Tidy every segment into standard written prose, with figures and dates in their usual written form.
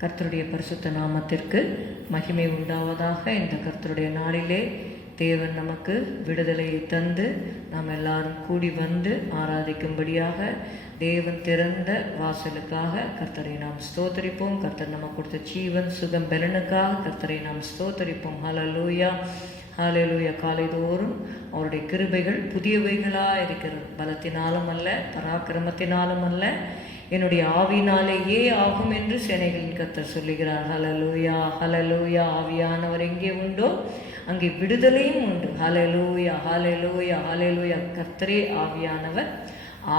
கர்த்தருடைய பரிசுத்த நாமத்திற்கு மகிமை உண்டாவதாக. இந்த கர்த்தருடைய நாளிலே தேவன் நமக்கு விடுதலையை தந்து நாம் எல்லாரும் கூடி வந்து ஆராதிக்கும்படியாக தேவன் திறந்த வாசலுக்காக கர்த்தரை நாம் ஸ்தோத்தரிப்போம். கர்த்தர் நமக்கு கொடுத்த ஜீவன் சுகம் பெலனுக்காக கர்த்தரை நாம் ஸ்தோத்தரிப்போம். ஹல்லேலூயா, ஹல்லேலூயா. காலைதோறும் அவருடைய கிருபைகள் புதியவைகளாக இருக்கிறது. பலத்தினாலும் அல்ல, பராக்கிரமத்தினாலும் அல்ல, என்னுடைய ஆவினாலேயே ஆகும் என்று சேனைகளின் கர்த்தர் சொல்லுகிறார். ஹல்லேலூயா, ஹல்லேலூயா. ஆவியானவர் எங்கே உண்டோ அங்கே விடுதலையும் உண்டு. ஹல்லேலூயா, ஹல்லேலூயா, ஹல்லேலூயா. கர்த்தரே ஆவியானவர்.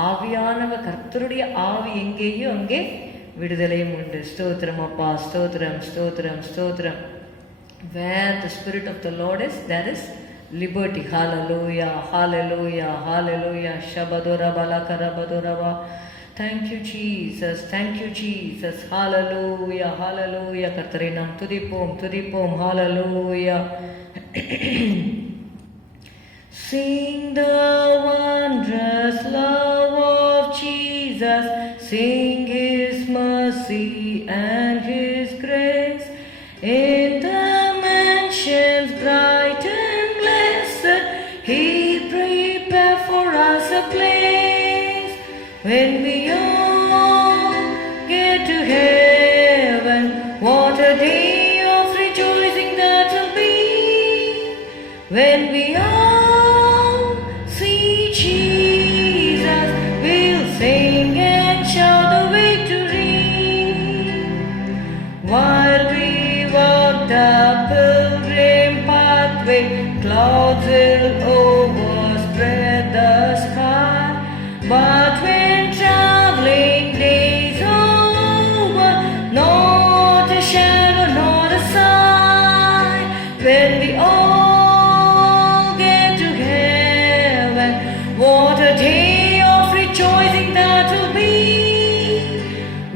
ஆவியானவர் கர்த்தருடைய ஆவி எங்கேயோ அங்கே விடுதலையும் உண்டு. ஸ்தோத்திரம் அப்பா, ஸ்தோத்திரம், ஸ்தோத்திரம், ஸ்தோத்திரம். Where the Spirit of the Lord is, there is liberty. Hallelujah, hallelujah, hallelujah. Shabadora balakarabadorava. Thank you Jesus, thank you Jesus. Hallelujah, hallelujah. கர்த்தரை நாம் துதிப்போம், துதிப்போம். Hallelujah. Sing the wondrous love of Jesus, sing His mercy and His grace. In the mansions bright and blessed, He prepared for us a place. When we all get to heaven, what a day of rejoicing that will be. When we all see Jesus, we'll sing and shout the victory. While we walk the pilgrim pathway, clouds will overspread the sky. But when traveling days are over, not a shadow, not a sign. When we all get to heaven, what a day of rejoicing that will be.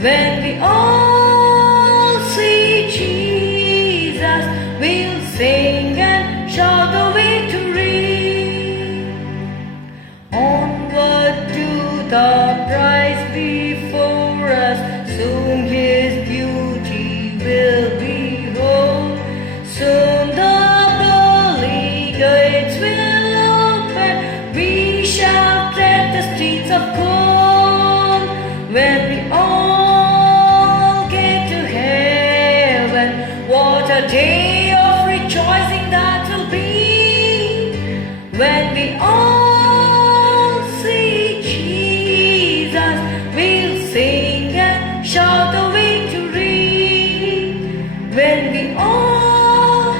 When we all see Jesus, we'll sing and shout the victory. Onward to the prize before us, soon His beauty will behold. Soon the pearly gates will open, we shall tread the streets of gold. When we all get to heaven, what a day of rejoicing that will be. When we all see Jesus, we'll sing and shout the victory. When we all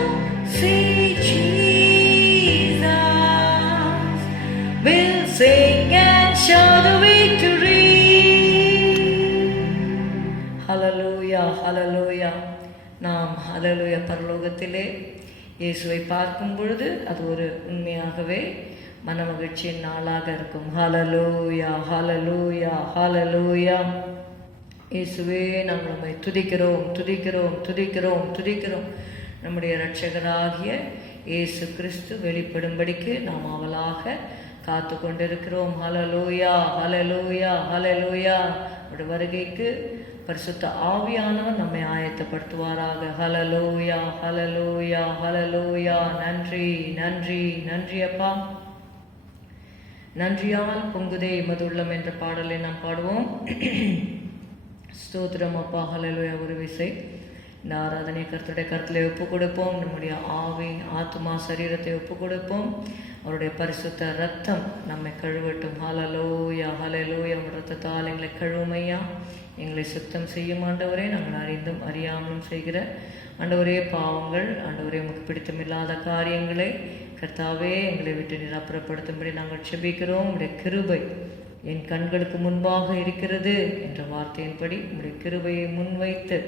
see Jesus, we'll sing and shout the victory. Hallelujah, hallelujah. நாம் ஹல்லேலூயா பரலோகத்திலே இயேசுவை பார்க்கும் பொழுது அது ஒரு உண்மையாகவே மனமகிழ்ச்சியின் நாளாக இருக்கும். ஹல்லேலூயா, ஹல்லேலூயா, ஹல்லேலூயா. இயேசுவே நாங்கள் உம்மை துதிக்கிறோம், துதிக்கிறோம், துதிக்கிறோம், துதிக்கிறோம். நம்முடைய இரட்சகராகிய இயேசு கிறிஸ்து வெளிப்படும்படிக்கு நாம் அவளாக காத்து கொண்டிருக்கிறோம். ஹல்லேலூயா, ஹல்லேலூயா, ஹல்லேலூயா. அவருடைய வருகைக்கு பரிசுத்த ஆவியானவர் நம்மை ஆயத்தப்படுத்துவாராக. ஹல்லேலூயா, ஹல்லேலூயா, ஹல்லேலூயா. நன்றி, நன்றி, நன்றி அப்பா. நன்றியால் பொங்குதே மதுள்ளம் என்ற பாடலை நாம் பாடுவோம். ஸ்தோத்திரம் அப்பா. ஹல்லேலூயா. ஒரு விசை இந்த ஆராதனை கர்த்தருடைய கருத்தில் ஒப்பு கொடுப்போம். நம்முடைய ஆவி, ஆத்மா, சரீரத்தை ஒப்பு கொடுப்போம். அவருடைய பரிசுத்த ரத்தம் நம்மை கழுவட்டும். ஹல்லேலூயா, ஹல்லேலூயா. உங்கள் ரத்தத்தால் எங்களை கழுவுமையா, எங்களை சுத்தம் செய்யும் ஆண்டவரே. நாங்கள் அறிந்தும் அறியாமலும் செய்கிற ஆண்டவரே பாவங்கள், ஆண்டவரே உமக்கு பிடித்தமில்லாத காரியங்களை கர்த்தாவே எங்களை விட்டு நிராபரப்படுத்தும்படி நாங்கள் செபிக்கிறோம். உடைய கிருபை என் கண்களுக்கு முன்பாக இருக்கிறது என்ற வார்த்தையின்படி உடைய கிருபையை முன்வைத்து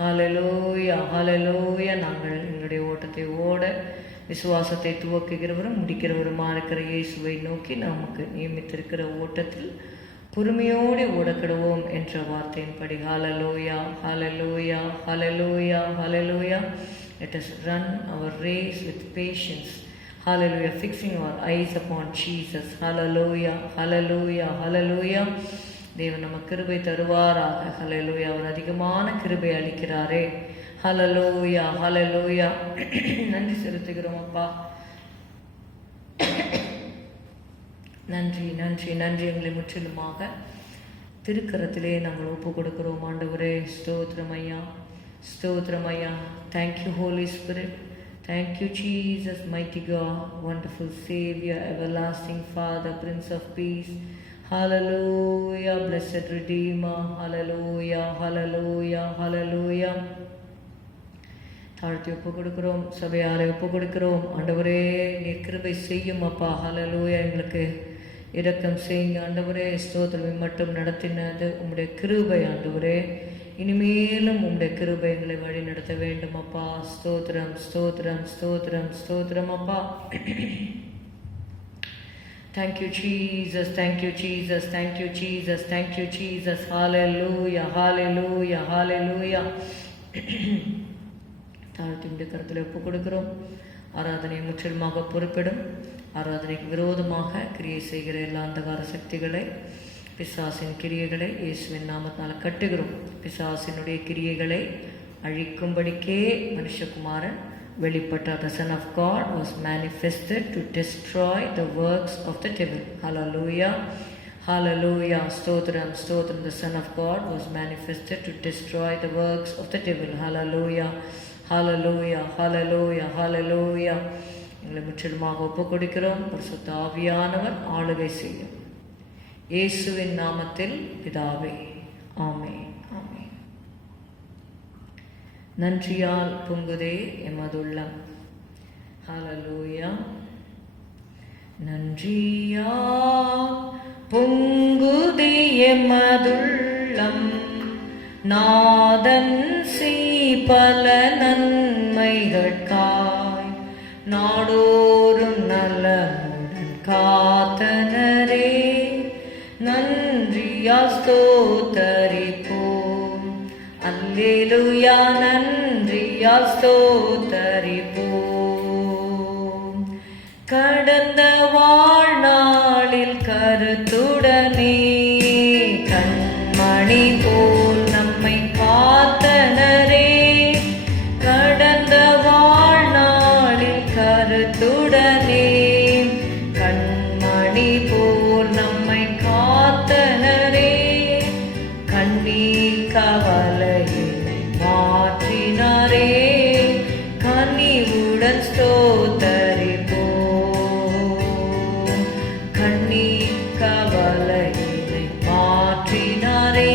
ஹல்லேலூயா, ஹல்லேலூயா. நாங்கள் எங்களுடைய ஓட்டத்தை ஓட விசுவாசத்தை துவக்குகிறவரும் முடிக்கிறவருமா இருக்கிற இயேசுவை நோக்கி நமக்கு நியமித்திருக்கிற ஓட்டத்தில் பொறுமையோடு ஓடக்கிடுவோம் என்ற வார்த்தையின்படி ஹல்லேலூயா, ஹல்லேலூயா, ஹல்லேலூயா, ஹல்லேலூயா. Let us run our race with patience. Hallelujah. Fixing our eyes upon Jesus. Hallelujah, hallelujah, hallelujah. தேவன் நம்ம கிருபை தருவாராக. ஹல்லேலூயா. அவர் அதிகமான கிருபை அளிக்கிறாரே. ஹல்லேலூயா, ஹல்லேலூயா. நன்றி செலுத்துகிறோம் அப்பா. நன்றி நன்றி நன்றி. எங்களை முற்றிலுமாக திருக்கரத்திலே நாங்கள் ஒப்பு கொடுக்கிறோம் ஆண்டவரே. ஸ்தோத்திரம் ஐயா, ஸ்தோத்திரம் ஐயா. Thank you holy spirit. Thank you, Jesus, mighty God, wonderful Savior, everlasting Father, Prince of Peace. Hallelujah, blessed Redeemer. Hallelujah, hallelujah, hallelujah. தாழ்த்தி ஒப்பு கொடுக்கிறோம், சபையாரை ஒப்பு கொடுக்கிறோம். ஆண்டவரே, நீர் கிருபை செய்யும் அப்பா. ஹல்லேலூயா. எங்களுக்கு இரக்கம் செய்யுங்க ஆண்டவரே. ஸ்தோத்திரம் மட்டும் நடத்தினது உம்முடைய கிருபை ஆண்டவரே. இனிமேலும் உம்முடைய கிருபை எங்களை வழி நடத்த வேண்டும் அப்பா. ஸ்தோத்திரம் ஸ்தோத்திரம் ஸ்தோத்திரம் ஸ்தோத்திரம் அப்பா. Thank you Jesus, thank you Jesus, thank you Jesus, thank you Jesus. Hallelujah, hallelujah, hallelujah. தாழ்த்தி கருத்தில் ஒப்பு கொடுக்கிறோம். ஆராதனை முற்றிலுமாக பொறுப்பிடும். ஆராதனைக்கு விரோதமாக கிரியை செய்கிற எல்லா அந்தகார சக்திகளை, பிசாசின் கிரியைகளை இயேசுவின் நாமத்தினால் கட்டுகிறோம். பிசாசினுடைய கிரியைகளை அழிக்கும்படிக்கே மனுஷகுமாரன் வெளிப்பட்டார். The Son of God was manifested to destroy the works of the devil. Hallelujah, hallelujah. Stotram, stotram. The Son of God was manifested to destroy the works of the devil. Hallelujah, hallelujah, hallelujah, hallelujah. எங்களை முற்றிலுமாக ஒப்பு கொடுக்கிறோம். பரிசுத்த ஆவியானவர் ஆளுகை செய்யும். இயேசுவின் நாமத்தில் பிதாவே, ஆமென், ஆமென். நன்றியால் பொங்குதே எமதுள்ளம். ஹல்லேலூயா. நன்றியால் பொங்குதே எமதுள்ளம், நாதன் பல நன்மைகட்காய் நாடோறும் நலமுடன் காத்தனரே. நன்றியால் ஸ்தோத்தரிப்போம். அல்லேலூயா. நன்றியால் ஸ்தோத்தரிப்போம். கடந்த வாழ்நாளில் கருத்துடனே கண்மணி போல் நம்மை காத்தனரே. கடந்த வாழ்நாளில் கருத்துடனே கண்மணி போல் நம்மை காத்தனரே. கண்ணீர் கவலையினை மாற்றினாரே. கனிவுடன் ஸ்தோத்தரிப்போம். கண்ணீர் கவலையினை மாற்றினாரே.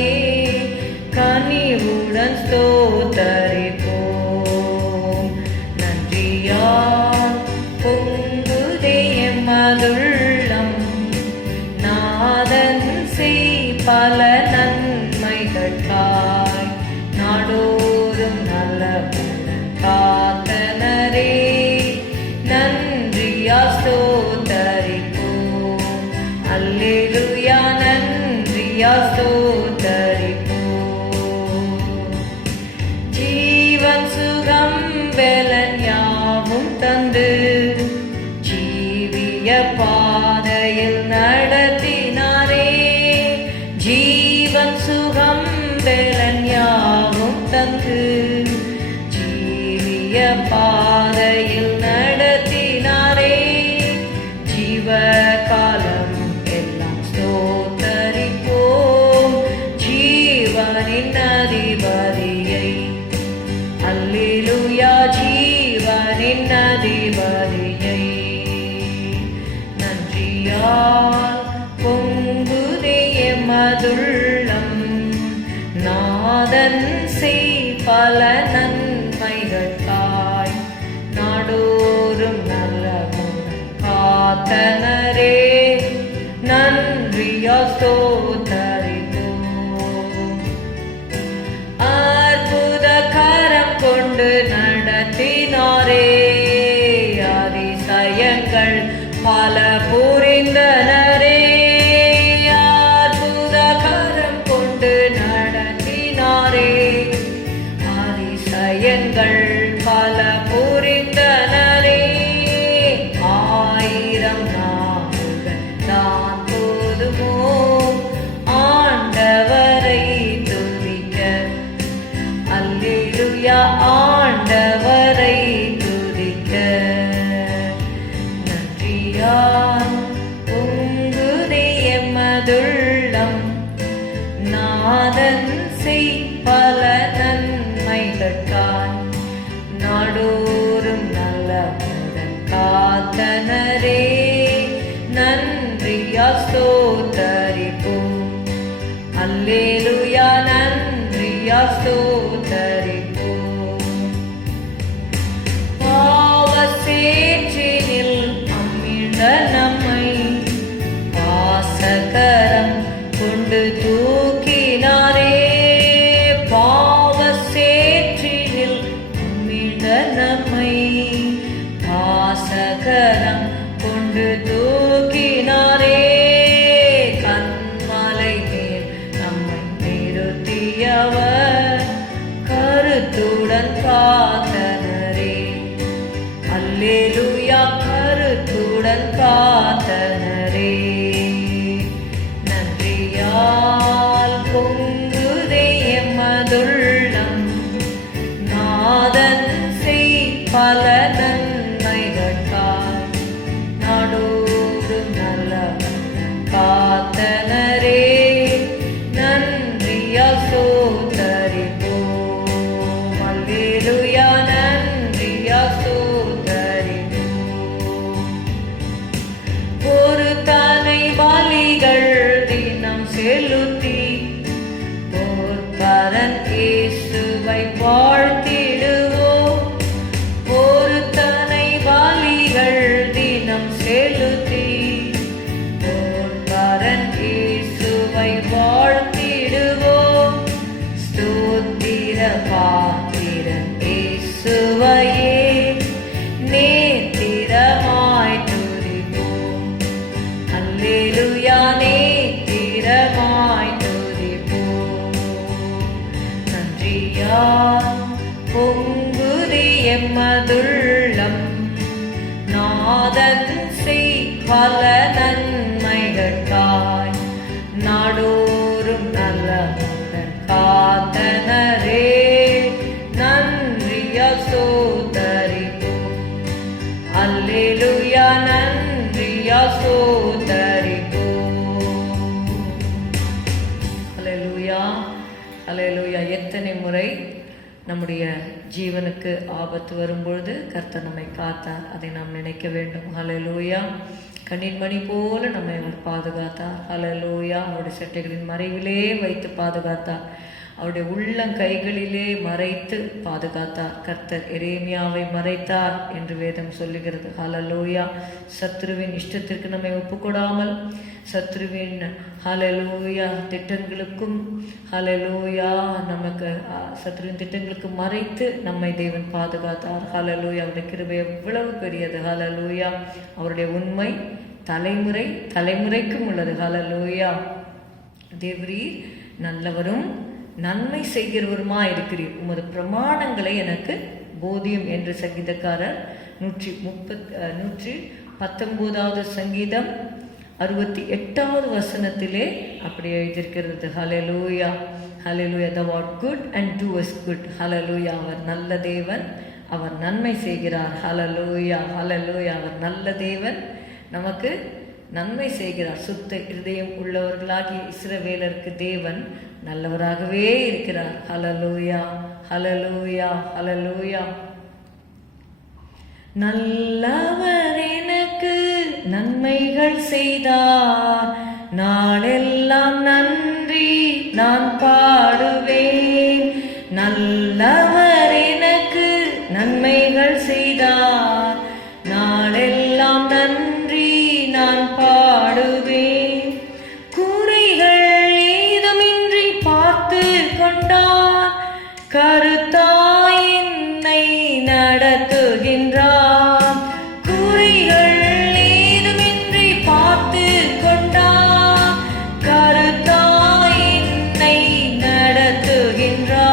கனிவுடன் ஸ்தோத்தரிப்போம். நன்றியால் பொங்குதே எமதுள்ளம், நாதன் பல நன்மைகட்காய் நாடோறும் நலமுடன் காத்தனரே. நன்றியால் ஸ்தோத்தரிப்போம். அல்லேலூயா. நன்றியால் ஸ்தோத்தரிப்போம். ஜீவன் சுகம் பலன் யாவும் தந்து ஜீவிய பாதையில் நடத்தினாரே. ஜீவன் சுகம் பலன் யாவும் தந்து ஜீவிய பாதையில் நடத்தினாரே. ஜீவ காலம் எல்லாம் ஸ்தோத்தரிப்போம் ஜீவனின் அதிபதியை. அல்லேலூயா. ஜீவனின் அதிபதியை. நன்றியால் பொங்குதே எமதுள்ளம், நாதன் பல நன்மைகட்காய் நாடோறும் நலமுடன் காத்தனரே. நன்றியால் ஸ்தோத்தரிப்போம். அற்புத கரம் கொண்டு நடத்தினாரே. அதிசயங்கள் பல புரிந்தனரே. அற்புத கரம் கொண்டு நடத்தினாரே. அதிசயங்கள் பல புரிந்தனரே. 1000 நாவுகள் தான் போதுமோ ஆண்ட அல்லேலூயா ஆண்டவரை துதிக்க நன்றியால் பொங்குதே எமதுள்ளம். நாதன் செய் பல நன்மைகட்காய் நாடோறும் நல்லமுடன் காத்தனரே. நன்றியா ஸ்தோத்தரிப்போம். அல்லேலூயா நன்றியா ஸ்தோத்தரிப்போம். பாவ சேற்றினில் அமிழ்ந்த நம்மை பாசகரம் கொண்டு தூக்கினாரே. பாவ சேற்றினில் அமிழ்ந்த நம்மை பாசகரம் கொண்டு தூக்கினாரே. கண்மலை மேல் நம்மை நிறுத்தியவர் கருத்துடன் காத்தனரே. அல்லேலூயா கருத்துடன் காத்தனரே. நன்றியால் பொங்குதே எமதுள்ளம். நாதன் செய் பல நன்மைகட்காய் நாடோறும் நல்லவன் காத்தனரே. நன்றியால் ஸ்தோத்தரிப்போம். அல்லேலூயா நன்றியால் ஸ்தோத்தரிப்போம். ஒரு தலை பலிகள் தினம் செலுத்தி போர்க்கரன் இயேசுவை வாழ்த்திடுவோம். ஒரு தலை பலிகள் தினம் செலுத்தி போர்க்கரன் இயேசுவை வாழ்த்திடுவோம். ஸ்தோத்திர பாத்திரன் இயேசுவையே நேத்திரமாய் துதிப்போம். அல்லேலூயா நேத்திரமாய் துதிப்போம். நன்றியால் பொங்குதே எமதுள்ளம். நாதன் செய் பல நன்மைகட்காய் நாடோறும் நல்லமுடன் காத்தனரே. நன்றியா ஸ்தோத்தரிப்போம். அல்லேலூயா நன்றியா ஸ்தோத்தரிப்போம். அல்லேலூயா அல்லேலூயா. எத்தனை முறை நம்முடைய ஜீவனுக்கு ஆபத்து வரும்பொழுது கர்த்தர் நம்மை காத்தார், அதை நாம் நினைக்க வேண்டும். ஹல்லேலூயா. கண்ணின் மணி போல நம்மை அவர் பாதுகாத்தார். ஹல்லேலூயா. அவருடைய செட்டைகளின் மறைவிலே வைத்து பாதுகாத்தார். அவருடைய உள்ளங்கைகளிலே மறைத்து பாதுகாத்தார். கர்த்தர் எரேமியாவை மறைத்தார் என்று வேதம் சொல்லுகிறது. ஹல்லேலூயா. சத்ருவின் இஷ்டத்திற்கு நம்மை ஒப்புக்கொடாமல் சத்ருவின் ஹல்லேலூயா திட்டங்களுக்கும் ஹல்லேலூயா நமக்கு சத்ருவின் திட்டங்களுக்கு மறைத்து நம்மை தேவன் பாதுகாத்தார். ஹல்லேலூயா. அவருடைய கிருபை எவ்வளவு பெரியது. ஹல்லேலூயா. அவருடைய உண்மை தலைமுறை தலைமுறைக்கும் உள்ளது. ஹல்லேலூயா. தேவரீர் நல்லவரும் நன்மை செய்கிறவருமா இருக்கிறீர். உமது பிரமாணங்களை எனக்கு போதியும் என்று சங்கீதக்காரர் 119வது சங்கீதம் 68வது வசனத்திலே அப்படி எழுதியிருக்கிறது. ஹல்லேலூயா. ஹல்லேலூயா. The Lord good and doeth good. ஹல்லேலூயா. அவர் நல்ல தேவன், அவர் நன்மை செய்கிறார். ஹல்லேலூயா. ஹல்லேலூயா. அவர் நல்ல தேவன், நமக்கு நன்மை செய்கிறார். சுத்த இருதயம் உள்ளவர்களாகிய இஸ்ரவேலருக்கு தேவன் நல்லவராகவே இருக்கிறார். ஹல்லேலூயா. ஹல்லேலூயா. ஹல்லேலூயா. நல்லவர் எனக்கு நன்மைகள் செய்தார், நாளெல்லாம் நன்றி நான் பாடுவேன். நல்லவர் எனக்கு நன்மைகள் செய்தார், நாளெல்லாம் நன்றி நான் பாடுவேன். குறைகள் ஏதுமின்றி பார்த்து கொண்டார், கருத்தாய் என்னை நடத்துகின்றார். குறைகள் ஏதுமின்றி பார்த்து கொண்டார், கருத்தாய் என்னை நடத்துகின்றார்.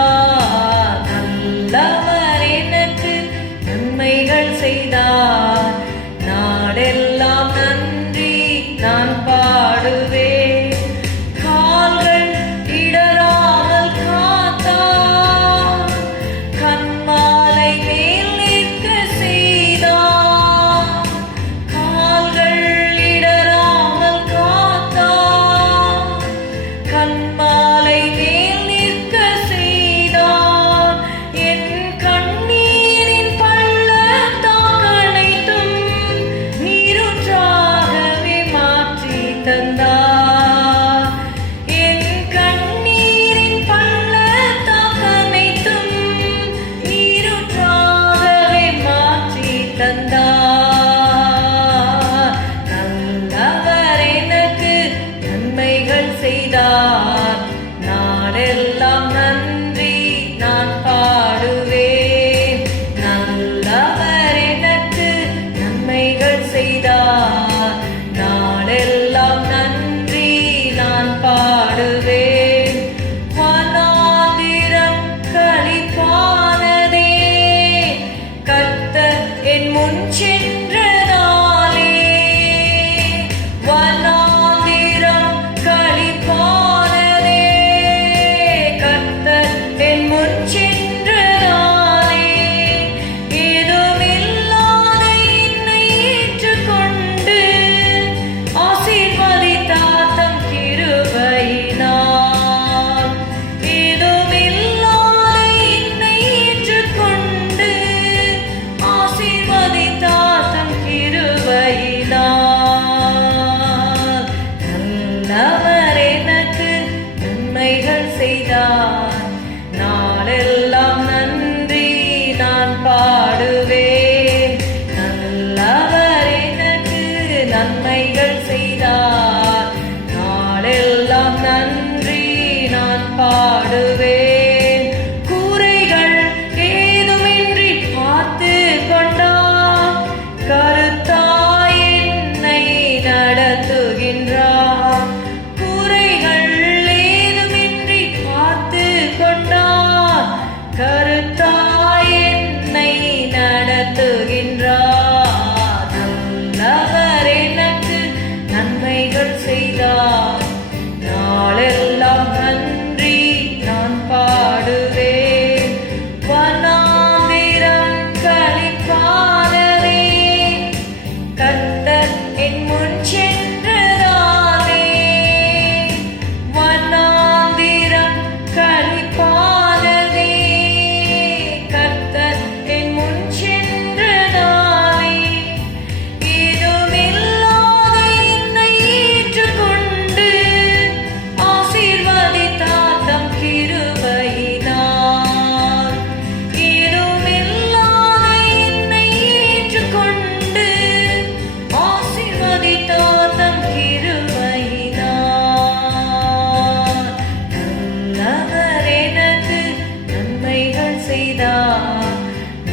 செய்தார்.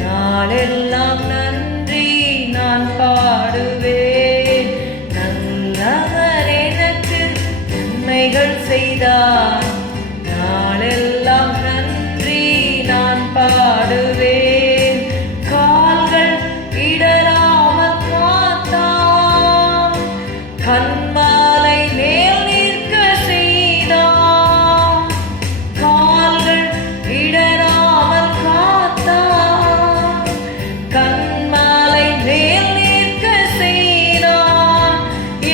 நாளெல்லாம் நன்றி நான் பாடுவேன். நல்லவர் எனக்கு நன்மைகள் செய்தார். நாளெல்லாம் நன்றி நான் பாடுவேன். கால்கள் இடராமல் காத்தார். கண்மாலை மேல் நிற்க செய்தார். கால்கள் இடராமல் காத்தார். கண்மாலை மேல் நிற்க செய்தார்.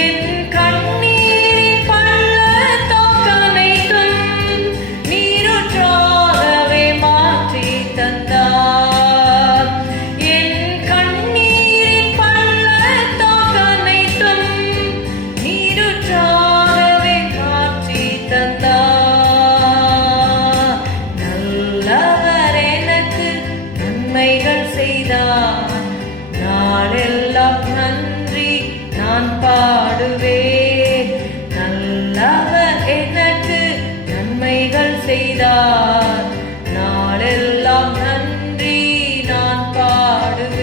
என் கண்ணீரின் பள்ளத்தாக்கனைத்தும் நீரூற்றாகவே மாற்றி தந்தார். என் கண்ணீரின் பள்ளத்தாக்கனைத்தும் நீரூற்றாகவே மாற்றி தந்தார். நல்லவர் எனக்கு நன்மைகள் செய்தார். நாளெல்லாம் நன்றி நான் பாடுவேன். நல்லவர் எனக்கு நன்மைகள் செய்தார். நாளெல்லாம் நன்றி நான் பாடுவேன்.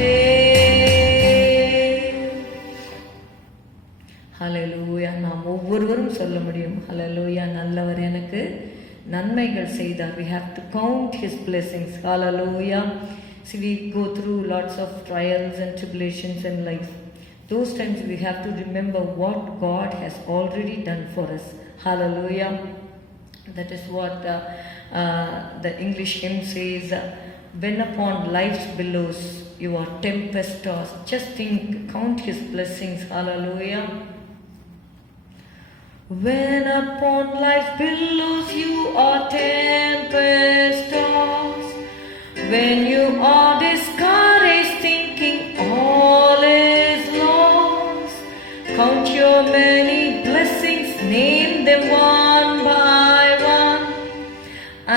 ஹல்லேலூயா. நாம் ஒவ்வொருவரும் சொல்ல முடியும், ஹல்லேலூயா, நல்லவர் எனக்கு நன்மைகள் செய்தார். We have to count his blessings. Hallelujah. See, we go through lots of trials and tribulations in life. Those times we have to remember what God has already done for us. Hallelujah. That is what the English hymn says. When upon life's billows you are tempest tossed, just think, count his blessings. Hallelujah. When upon life's billows you are tempest tossed, when you are discouraged thinking all is lost, count your many blessings, name them one by one,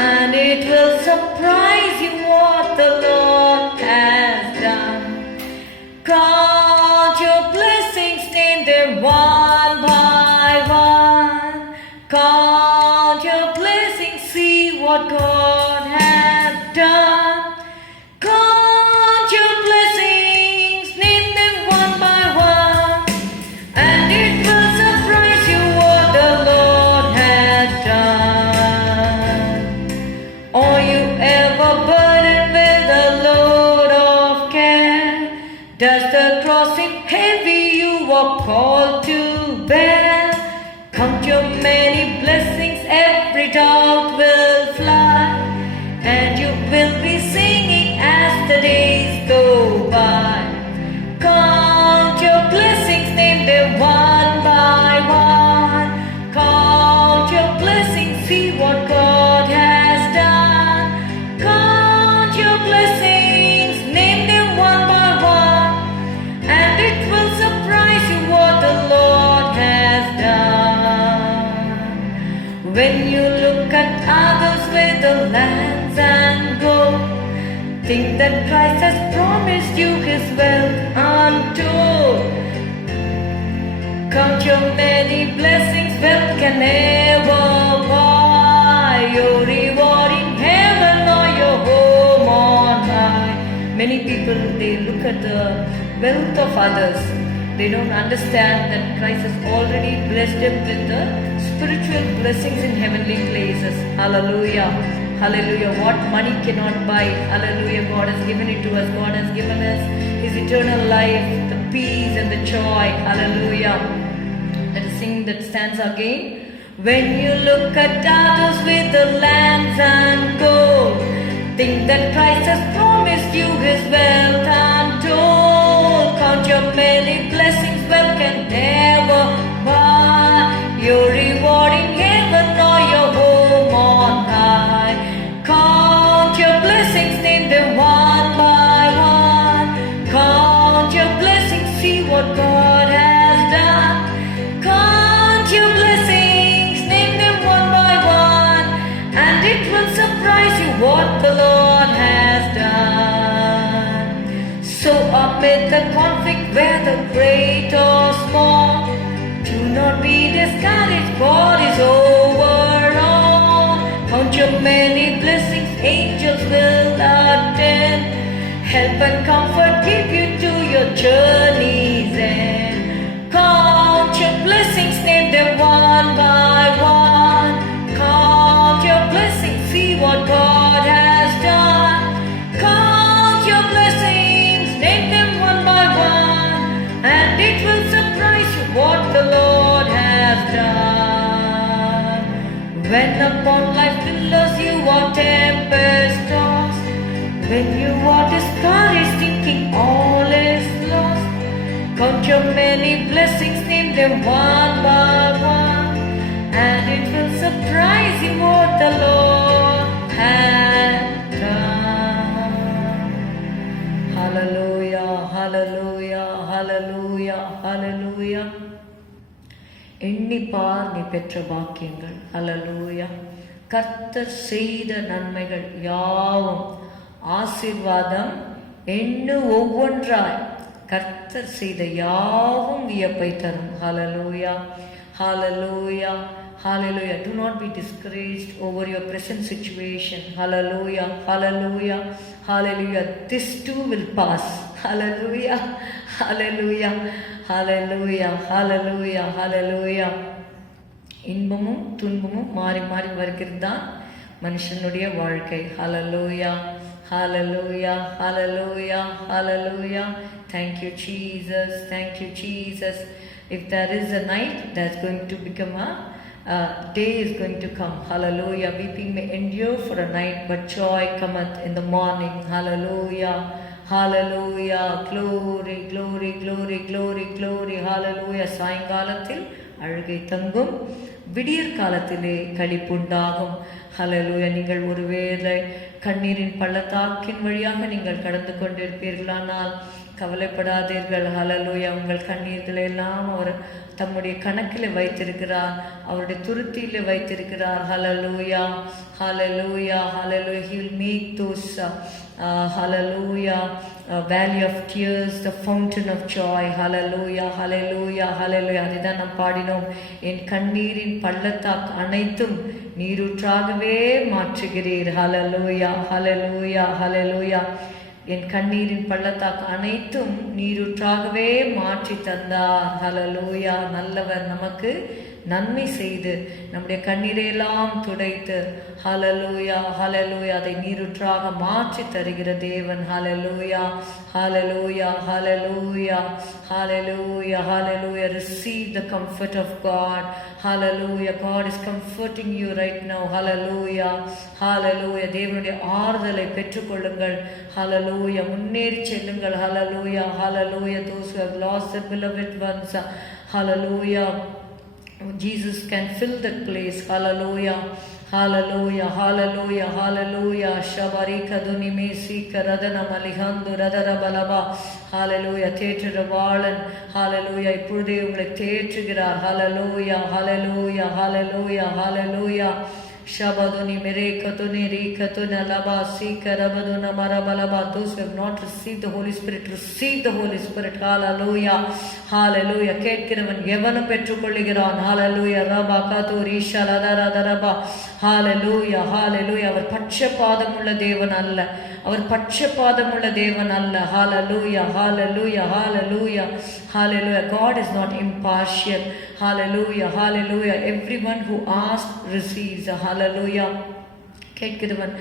and it will surprise you what the Lord has done. Count your blessings, name them one by one. Count your blessings, see what God has done. Count your blessings, name them one by one, and it will surprise you what the Lord has done. Are you ever burdened with a load of care? Does the cross seem heavy you are called to bear? Count your many blessings, every doubt will fly, and you will be singing as the days go by. Count your blessings, name them one by one. Count your blessings, see what God has done. Count your blessings, name them one by one, and it will surprise you what the Lord has done. When you look at others with the lands and gold, think that Christ has promised you his wealth untold. Count your many blessings, wealth can never buy your reward in heaven or your home on high. Many people, they look at the wealth of others. They don't understand that Christ has already blessed them with the spiritual blessings in heavenly places. Hallelujah. Hallelujah. What money cannot buy. Hallelujah. God has given it to us. God has given us his eternal life, the peace and the joy. Hallelujah. Let us sing that stanza again. When you look at others with the lands and gold, think that Christ has promised you his wealth untold. Count your many blessings, wealth can never buy your reward in heaven or your home on high. Count your blessings, name them one by one. Count your blessings, see what God has done. Count your blessings, name them one by one, and it will surprise you what the Lord has done. So amid the conflict, whether great or small, do not be discouraged, God is over all. Count your many blessings, angels will and comfort keep you to your journey's end. Count your blessings, name them one by one. Count your blessings, see what God has done. Count your blessings, name them one by one, and it will surprise you what the Lord has done. When upon life billows you are tempest tossed, when you are discouraged thinking all is lost, count your many blessings, name them one by one, and it will surprise you what the Lord has done. Hallelujah, hallelujah, hallelujah, hallelujah. எண்ணிப்பார் நீ பெற்ற பாக்கியங்கள். ஹல்லேலூயா. கர்த்தர் செய்த நன்மைகள் யாவும் ஆசீர்வாதம் எண்ணு ஒவ்வொன்றாய். கர்த்தர் செய்த யாவும் வியப்பை தரும். ஹல்லேலூயா, ஹல்லேலூயா, hallelujah. Do not be discouraged over your present situation. Hallelujah, hallelujah, hallelujah. This too will pass. Hallelujah, hallelujah, hallelujah, hallelujah, hallelujah. இன்பமும் துன்பமும் மாறி மாறி வருகிறது தான் மனுஷனுடைய வாழ்க்கை. Hallelujah, hallelujah, hallelujah, hallelujah. Thank you Jesus, thank you Jesus. If there is a night, that's going to become a day is going to come. Hallelujah. Weeping may endure for a night, but joy cometh in the morning. Hallelujah, hallelujah. Glory, glory, glory, glory, glory. Hallelujah. சாயங்காலத்தில் அழுகை தங்கும், விடியற் காலத்திலே களிப்புண்டாகும். ஹல்லேலூயா. நீங்கள் ஒருவேளை கண்ணீரின் பள்ளத்தாக்கின் வழியாக நீங்கள் கடந்து கொண்டிருப்பீர்களானால் கவலைப்படாதீர்கள். ஹல்லேலூயா. உங்கள் கண்ணீர்களை எல்லாம் அவர் தம்முடைய கணக்கில் வைத்திருக்கிறார், அவருடைய துருத்தியிலே வைத்திருக்கிறார். ஹல்லேலூயா, ஹல்லேலூயா, ஹல்லேலூயா. He will make those hallelujah valley of tears the fountain of joy. Hallelujah, hallelujah, hallelujah. அதுதான் நாம் பாடினோம். என் கண்ணீரின் பள்ளத்தாக்கு அனைத்தும் நீரூற்றாகவே மாற்றுகிறீர். ஹல்லேலூயா, ஹல்லேலூயா, ஹல்லேலூயா. என் கண்ணீரின் பள்ளத்தாக்கு அனைத்தும் நீரூற்றாகவே மாற்றி தந்தார். ஹல்லேலூயா. நல்லவர், நமக்கு நன்மை செய்து நம்முடைய கண்ணீரையெல்லாம் துடைத்து ஹல்லேலூயா, ஹல்லேலூயா, அதை நீரூற்றாக மாற்றி தருகிற தேவன். ஹல்லேலூயா, ஹல்லேலூயா, ஹல்லேலூயா, ஹல்லேலூயா, ஹல்லேலூயா. Receive the comfort of God. Hallelujah. God is comforting you right now. Hallelujah, hallelujah. தேவனுடைய ஆறுதலை பெற்றுக்கொள்ளுங்கள். Hallelujah. முன்னேறி செல்லுங்கள். Hallelujah, hallelujah. Those who have lost their beloved ones, hallelujah, Jesus can fill that place. Hallelujah, hallelujah, hallelujah, hallelujah. Shabarika dunimesi karadana malihandu radara balaba. Hallelujah. தேற்றுகிறவாளன். Hallelujah. இப்பொழுதே உங்களை தேற்றுகிறார். Hallelujah, hallelujah, hallelujah, hallelujah. Shabaduni merekatuni rikatuna laba sikarabaduna marabalaba. Those who have not received the Holy Spirit, receive the Holy Spirit. Hallelujah, hallelujah. கேட்கிறவன் எவனும் பெற்றுக்கொள்ளுகிறான். Hallelujah. ரபா கதூரி ஷலதரதரபா. Hallelujah, hallelujah. அவர் பட்சபாதம் உள்ள தேவன் அல்ல, அவர் பட்சபாதம் உள்ள தேவன் அல்ல. Hallelujah, hallelujah, hallelujah, hallelujah. God is not impartial. Hallelujah, hallelujah. Everyone who asks receives. Hallelujah. கேட்கிறவன்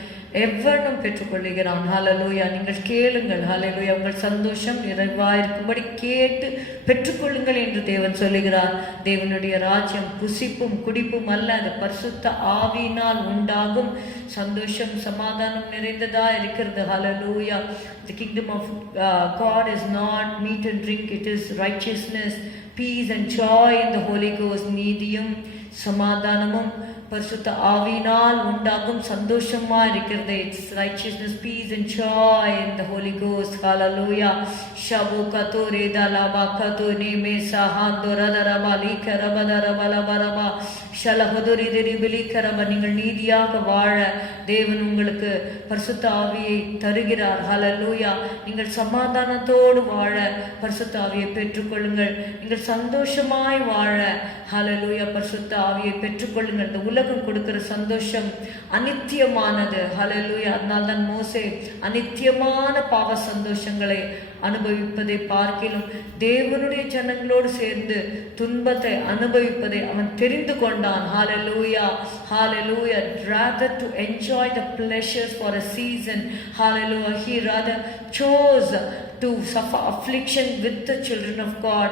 எவனும் பெற்றுக்கொள்ளுகிறான். ஹல்லேலூயா. நீங்கள் கேளுங்கள். ஹல்லேலூயா. உங்கள் சந்தோஷம் நிறைவாயிருக்கும்படி கேட்டு பெற்றுக்கொள்ளுங்கள் என்று தேவன் சொல்லுகிறார். தேவனுடைய ராஜ்யம் புசிப்பும் குடிப்பும் அல்ல, அது பரிசுத்த ஆவியினால் உண்டாகும் சந்தோஷம் சமாதானம் நிறைந்ததா இருக்கிறது. ஹல்லேலூயா. The kingdom of God is not meat and drink, it is righteousness, peace and joy in the Holy Ghost. நீதியும் சமாதானமும் பரிசுத்த ஆவியினால் உண்டாகும் சந்தோஷமா இருக்கிறது. It's righteousness, peace and joy in the Holy Ghost. Hallelujah. Shabu kature dalaba katune me sahando radaraba likarabadarabalaba நீங்கள் நீதியாக வாழ தேவன் உங்களுக்கு பரிசுத்த ஆவியை தருகிறார். ஹல்லேலூயா. நீங்கள் சமாதானத்தோடு வாழ பரிசுத்த ஆவியை பெற்றுக்கொள்ளுங்கள். நீங்கள் சந்தோஷமாய் வாழ ஹல்லேலூயா பரிசுத்த ஆவியை பெற்றுக்கொள்ளுங்கள். இந்த உலகம் கொடுக்கிற சந்தோஷம் அநித்தியமானது. ஹல்லேலூயா. அதனால்தான் மோசே அநித்தியமான பாவ சந்தோஷங்களை அனுபவிப்பதை பார்க்கிலும் தேவனுடைய ஜனங்களோடு சேர்ந்து துன்பத்தை அனுபவிப்பதை அவன் தெரிந்து கொண்டான். ஹல்லேலூயா, ஹல்லேலூயா. Rather to enjoy the pleasures for a season, hallelujah, he rather chose to suffer affliction with the children of God.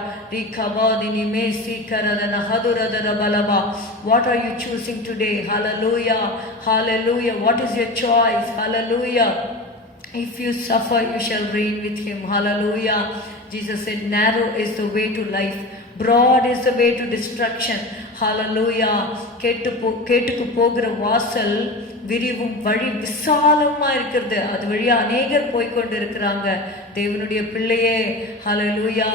What are you choosing today? Hallelujah, hallelujah. What is your choice? Hallelujah. If you suffer, you shall reign with him. Hallelujah. Jesus said, narrow is the way to life, broad is the way to destruction. Hallelujah. கேட்டுக்கு போகிற வாசல் விரிவும் வழி விசாலமா இருக்கிறது. அது வழியா அநேகர் போய்கொண்டு இருக்கிறாங்க. தேவனுடைய பிள்ளையே, ஹல்லேலூயா,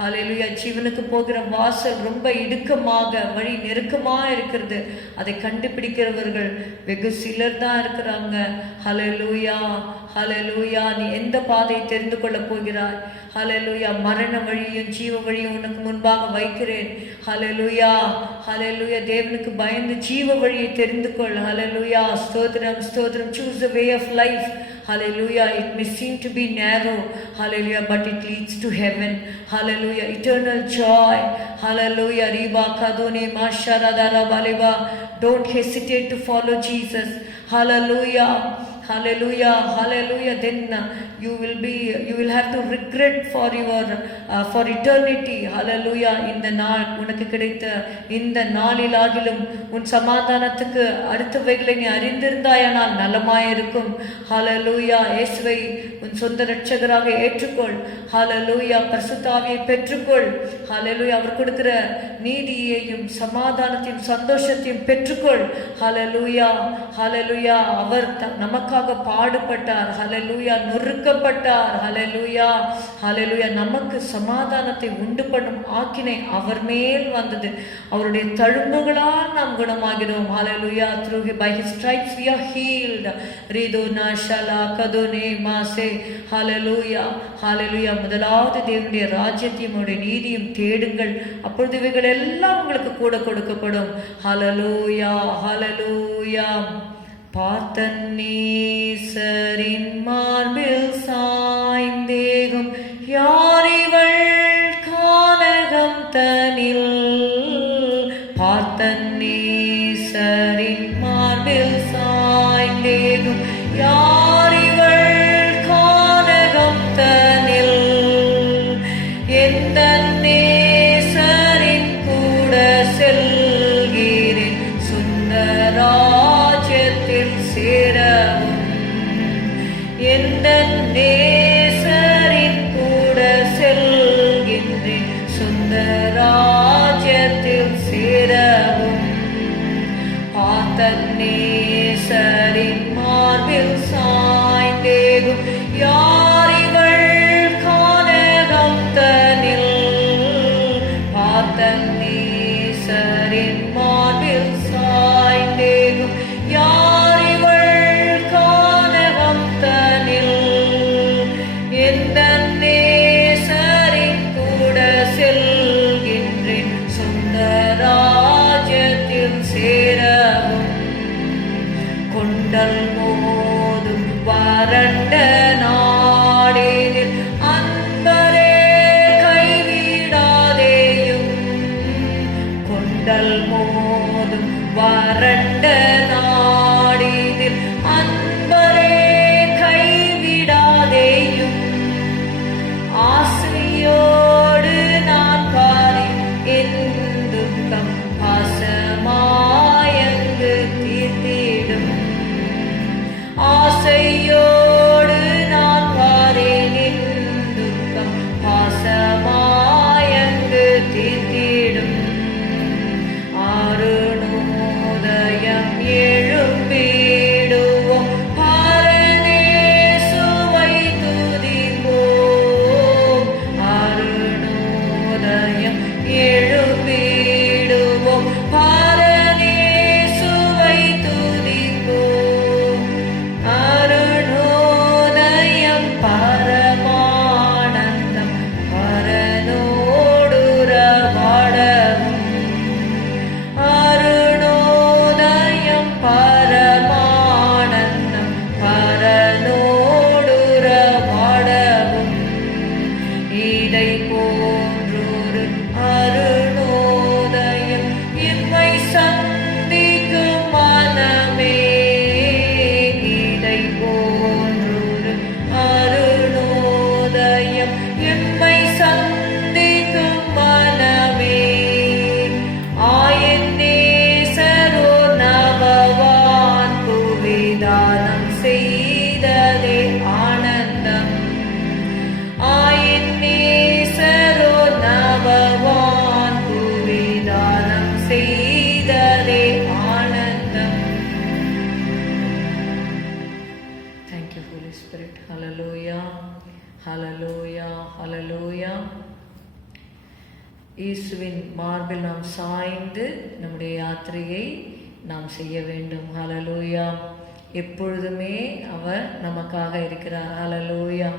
ஹல்லேலூயா. ஜீவனுக்கு போகிற வாசல் ரொம்ப இடுக்கமாக வழி நெருக்கமா இருக்கிறது. அதை கண்டுபிடிக்கிறவர்கள் வெகு சிலர் தான் இருக்கிறாங்க. ஹல்லேலூயா, ஹல்லேலூயா. நீ எந்த பாதையை தெரிந்து கொள்ள போகிறாய்? ஹல்லேலூயா. மரண வழியும் ஜீவ வழியும் உனக்கு முன்பாக வைக்கிறேன். ஹல்லேலூயா, ஹல்லேலூயா. தேவனுக்கு பயந்து ஜீவ வழியை தெரிந்து கொள். ஹல்லேலூயா. ஸ்தோத்திரம், ஸ்தோத்திரம். Choose the way of life. Hallelujah. It may seem to be narrow, hallelujah, but it leads to heaven. Hallelujah. Eternal joy. Hallelujah. Riba kadone masharadara baliba. Don't hesitate to follow Jesus. Hallelujah. Hallelujah, hallelujah. Then you will have to regret for for eternity. Hallelujah. இந்த நாள் உனக்கு கிடைத்த இந்த நாளிலாகிலும் உன் சமாதானத்துக்கு அடுத்தவைகளை நீ அறிந்திருந்தாயானால் நலமாயிருக்கும். ஹல்லேலூயா. இயேசுவை உன் சொந்த இரட்சகராக ஏற்றுக்கொள். ஹல்லேலூயா. பரிசுத்த ஆவியை பெற்றுக்கொள். ஹல்லேலூயா. அவர் கொடுக்கிற நீதியையும் சமாதானத்தையும் சந்தோஷத்தையும் பெற்றுக்கொள். ஹல்லேலூயா, ஹல்லேலூயா. அவர் நமக்காக பாடுபட்டார். ஹல்லேலூயா. நொறுக்கப்பட்டார். ஹல்லேலூயா, ஹல்லேலூயா. நமக்கு சமாதானத்தை உண்டு பண்ணும் ஆக்கினை அவர் மேல் வந்தது. அவருடைய தழும்புகளால் நாம் குணமாகிறோம். ஹல்லேலூயா. by his stripes we are healed. ரிதோனா ஷலா கதோனே மாசே. ஹல்லேலூயா, ஹல்லேலூயா. முதலாவது தேவனுடைய ராஜ்யத்தையும் அவருடைய நீதியும் தேடுங்கள், அப்பொழுது இவைகள் எல்லாம் உங்களுக்கு கூட கொடுக்கப்படும். ஹல்லேலூயா, ஹல்லேலூயா. பார்த்தன் நேசரின் மார்பில் சாய்ந்தேகும் யார் இவள் கானகம் தனில். பார்த்தன் நேசரின் மார்பில் சாய்ந்தேகும் யார் இவள் கானகம் தனில். எந்த நேசரின் கூட செல்கிறேன் சுந்தரா சேரவும். எந்த நேசரின் கூட செல்கின்றேன் சுந்தராஜ்யத்தில் சேரவும். பார்த்தன் நேசரின் மார்பில் சாய்ந்தேகும் யார் இவள் கானகம் தனில். பார்த்தன் நேசரின் மார்பில் சாய்ந்தேகும் யார் இவள் கானகம் தனில். ஹல்லேலூயா, ஹல்லேலூயா, ஹல்லேலூயா. இயேசுவின் மார்பில் நாம் சாய்ந்து நம்முடைய யாத்திரையை நாம் செய்ய வேண்டும். ஹல்லேலூயா. எப்பொழுதுமே அவர் நமக்காக இருக்கிறார். ஹல்லேலூயா.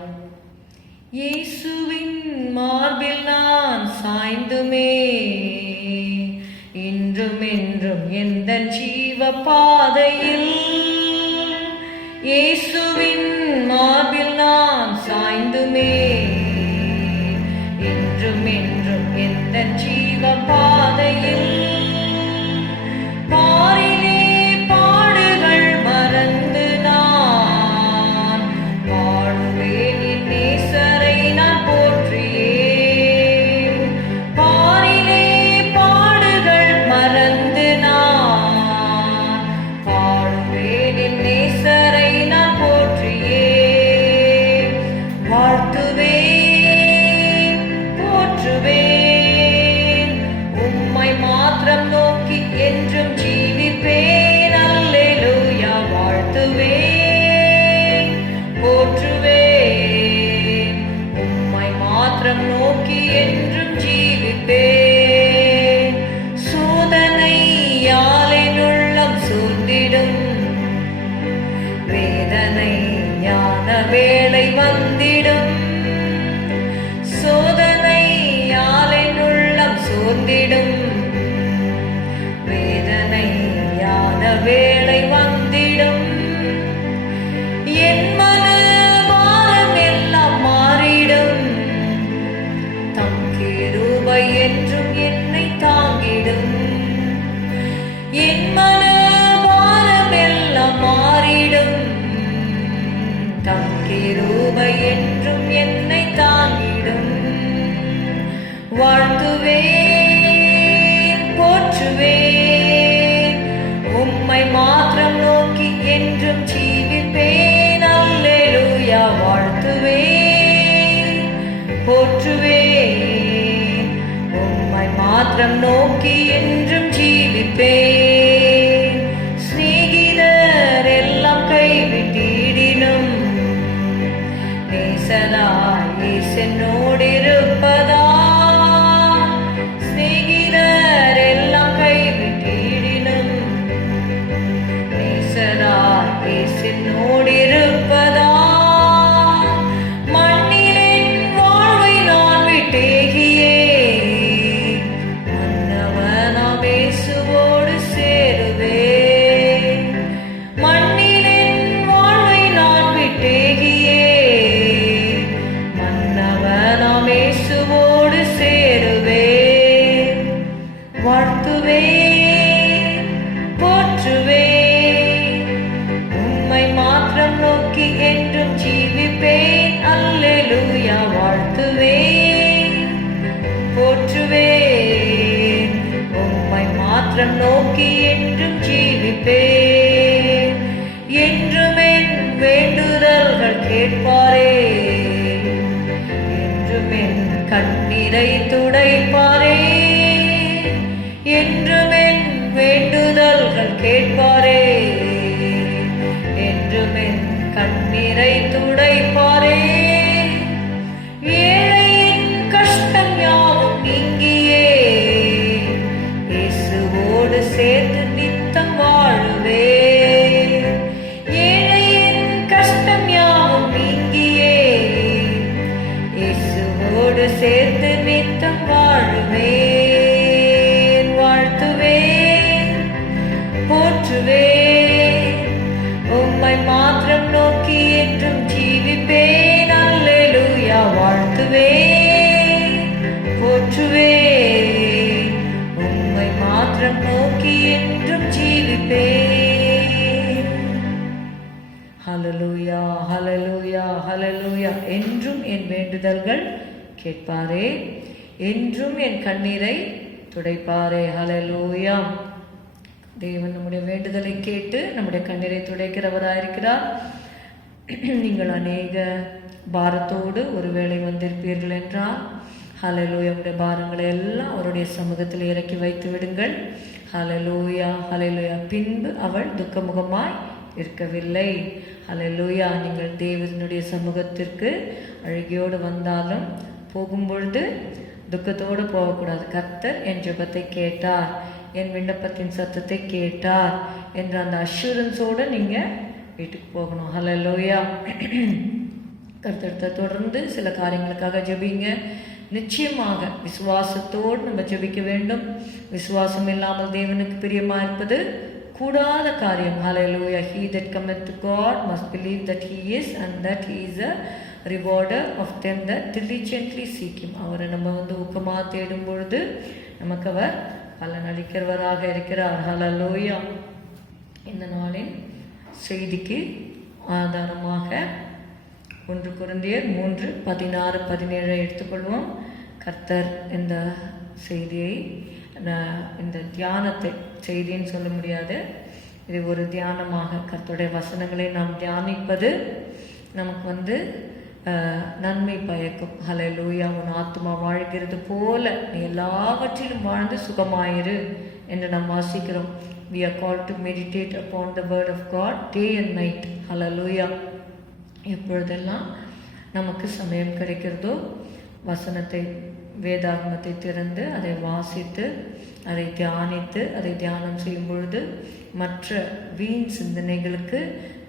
இயேசுவின் மார்பில் நான் சாய்ந்துமே இன்றும் என்றும் எந்த ஜீவ பாதையில், இயேசுவின் மார்பில் நான் சாய்ந்துமே இன்றும் என்றும் எந்த ஜீவ பாதையில், பாரிலே பாடுகள் மறந்து நான் பாடுவேன் என் நேசரை நான் போற்றியே. பாரிலே பாடுகள் மறந்து நான் பாடுவேன் என் நேசரை நான் போற்றியே. வாழ்த்துவேன், போற்றுவேன், உம்மை மாத்திரம் நோக்கி என்றும் ஜீவிப்பேன். அல்லேலூயா. வாழ்த்துவேன், போற்றுவேன், உம்மை மாத்திரம் நோக்கி என்றும் ஜீவிப்பேன். சோதனையால் என் உள்ளம் சூழ்ந்திடும், வேதனையான வேளை வந்திடும். சோதனையால் என் உள்ளம் சோர்ந்திடும், வேதனையான வேளை வந்திடும். என் மன பாரம் எல்லாம் மாறிடும், தம் கிருபை என்றும் என்னை தாங்கிடும். என் மன பாரம் எல்லாம் மாறிடும், தம் கிருபை என்றும் என்னை தாங்கிடும். வாழ்த்துவேன், போற்றுவேன், உம்மை மாத்திரம் நோக்கி என்றும் ஜீவிப்பேன். அல்லேலூயா. வாழ்த்துவேன், போற்றுவேன், உம்மை மாத்திரம் நோக்கி என்றும் ஜீவிப்பேன். சிநேகிதர் எல்லாம் கைவிட்டிடினும், நேசராய் இயேசென்னோடு இருப்பதா. சிநேகிதர் எல்லாம் கைவிட்டிடினும், நேசராய் இயேசென்னோடு இருப்பதா. மண்ணிலின் வாழ்வை நான் விட்டேகியே, மன்னவனாம் இயேசுவோடு சேருவேன். மண்ணிலின் வாழ்வை நான் விட்டேகியே, மன்னவனாம் இயேசுவோடு சேருவேன். வாழ்த்துவேன், போற்றுவேன், உம்மை மாத்திரம் நோக்கி என்றும் ஜீவிப்பேன். அல்லேலூயா. வாழ்த்துவேன், போற்றுவேன், உம்மை மாத்திரம் நோக்கி என்றும் ஜீவிப்பேன். என்றும் என் வேண்டுதல்கள் கேட்பாரே, என்றும் என் கண்ணீரை துடைப்பாரே. என்றும் என் வேண்டுதல்கள் கேட்பாரே, என்றும் என் கண்ணீரை துடைப்பாரே. ஏழையின் கஷ்டம் யாவும் நீங்கியே, இயேசுவோடு சேர்ந்து நித்தம் வாழுவேன். ஏழையின் கஷ்டம் யாவும் நீங்கியே, இயேசுவோடு சேர்ந்து நித்தம் வாழுவேன். வாழ்த்துவேன், போற்றுவேன், உம்மை மாத்திரம் நோக்கி என்றும் ஜீவிப்பேன். அல்லேலூயா. வாழ்த்துவேன், போற்றுவேன், உம்மை மாத்திரம் நோக்கி என்றும் ஜீவிப்பேன். ஹல்லேலூயா, ஹல்லேலூயா, ஹல்லேலூயா. என்றும் என் வேண்டுதல்கள் கேட்பாரே, என்றும் என் கண்ணீரை துடைப்பாரே. ஹல்லேலூயா. தேவன் நம்முடைய வேண்டுதலை கேட்டு நம்முடைய கண்ணீரை துடைக்கிறவராயிருக்கிறார். நீங்கள் அநேக பாரத்தோடு ஒருவேளை வந்திருப்பீர்கள் என்றால், ஹல்லேலூயா, உடைய பாரங்களை எல்லாம் அவருடைய சமூகத்தில் இறக்கி வைத்து விடுங்கள். ஹல்லேலூயா, ஹல்லேலூயா. பின்பு அவள் துக்கமுகமாய் இருக்கவில்லை. ஹல்லேலூயா. நீங்கள் தேவனுடைய சமூகத்திற்கு அழுகையோடு வந்தாலும் போகும்பொழுது துக்கத்தோடு போகக்கூடாது. கர்த்தர் என் ஜெபத்தை கேட்டார், என் விண்ணப்பத்தின் சத்தத்தை கேட்டார் என்ற அந்த அஷூரன்ஸோடு நீங்கள் வீட்டுக்கு போகணும். ஹல்லேலூயா. கர்த்தர் தொடர்ந்து சில காரியங்களுக்காக ஜெபிங்க. நிச்சயமாக விசுவாசத்தோடு நம்ம ஜெபிக்க வேண்டும். விசுவாசம் இல்லாமல் தேவனுக்கு பிரியமாக இருப்பது கூடாத காரியம். ஹல்லேலூயா. He that cometh to God must believe that he is and that he is a rewarder of them that diligently seek him. அவரை நம்ம ஊக்கமாக தேடும் பொழுது நமக்கு அவர் பலன் அளிக்கிறவராக இருக்கிறார். ஹல்லேலூயா. இந்த நாளின் செய்திக்கு ஆதாரமாக 1 கொரிந்தியர் 3:16-17 எடுத்துக்கொள்வோம். கர்த்தர் இந்த செய்தியை, இந்த தியானத்தை, செய்தின்னு சொல்ல முடியாது, இது ஒரு தியானமாக கர்த்தருடைய வசனங்களை நாம் தியானிப்பது நமக்கு நன்மை பயக்கும். ஹல்லேலூயா. உன் ஆத்மா வாழ்கிறது போல நீ எல்லாவற்றிலும் வாழ்ந்து சுகமாயிரு என்று நாம் வாசிக்கிறோம். We are called to meditate upon the word of God day and night. Hallelujah. எப்பொழுதெல்லாம் நமக்கு சமயம் கிடைக்கிறதோ வசனத்தை, வேதாகமத்தை திறந்து அதை வாசித்து அதை தியானித்து அதை தியானம் செய்யும் பொழுது மற்ற வீண் சிந்தனைகளுக்கு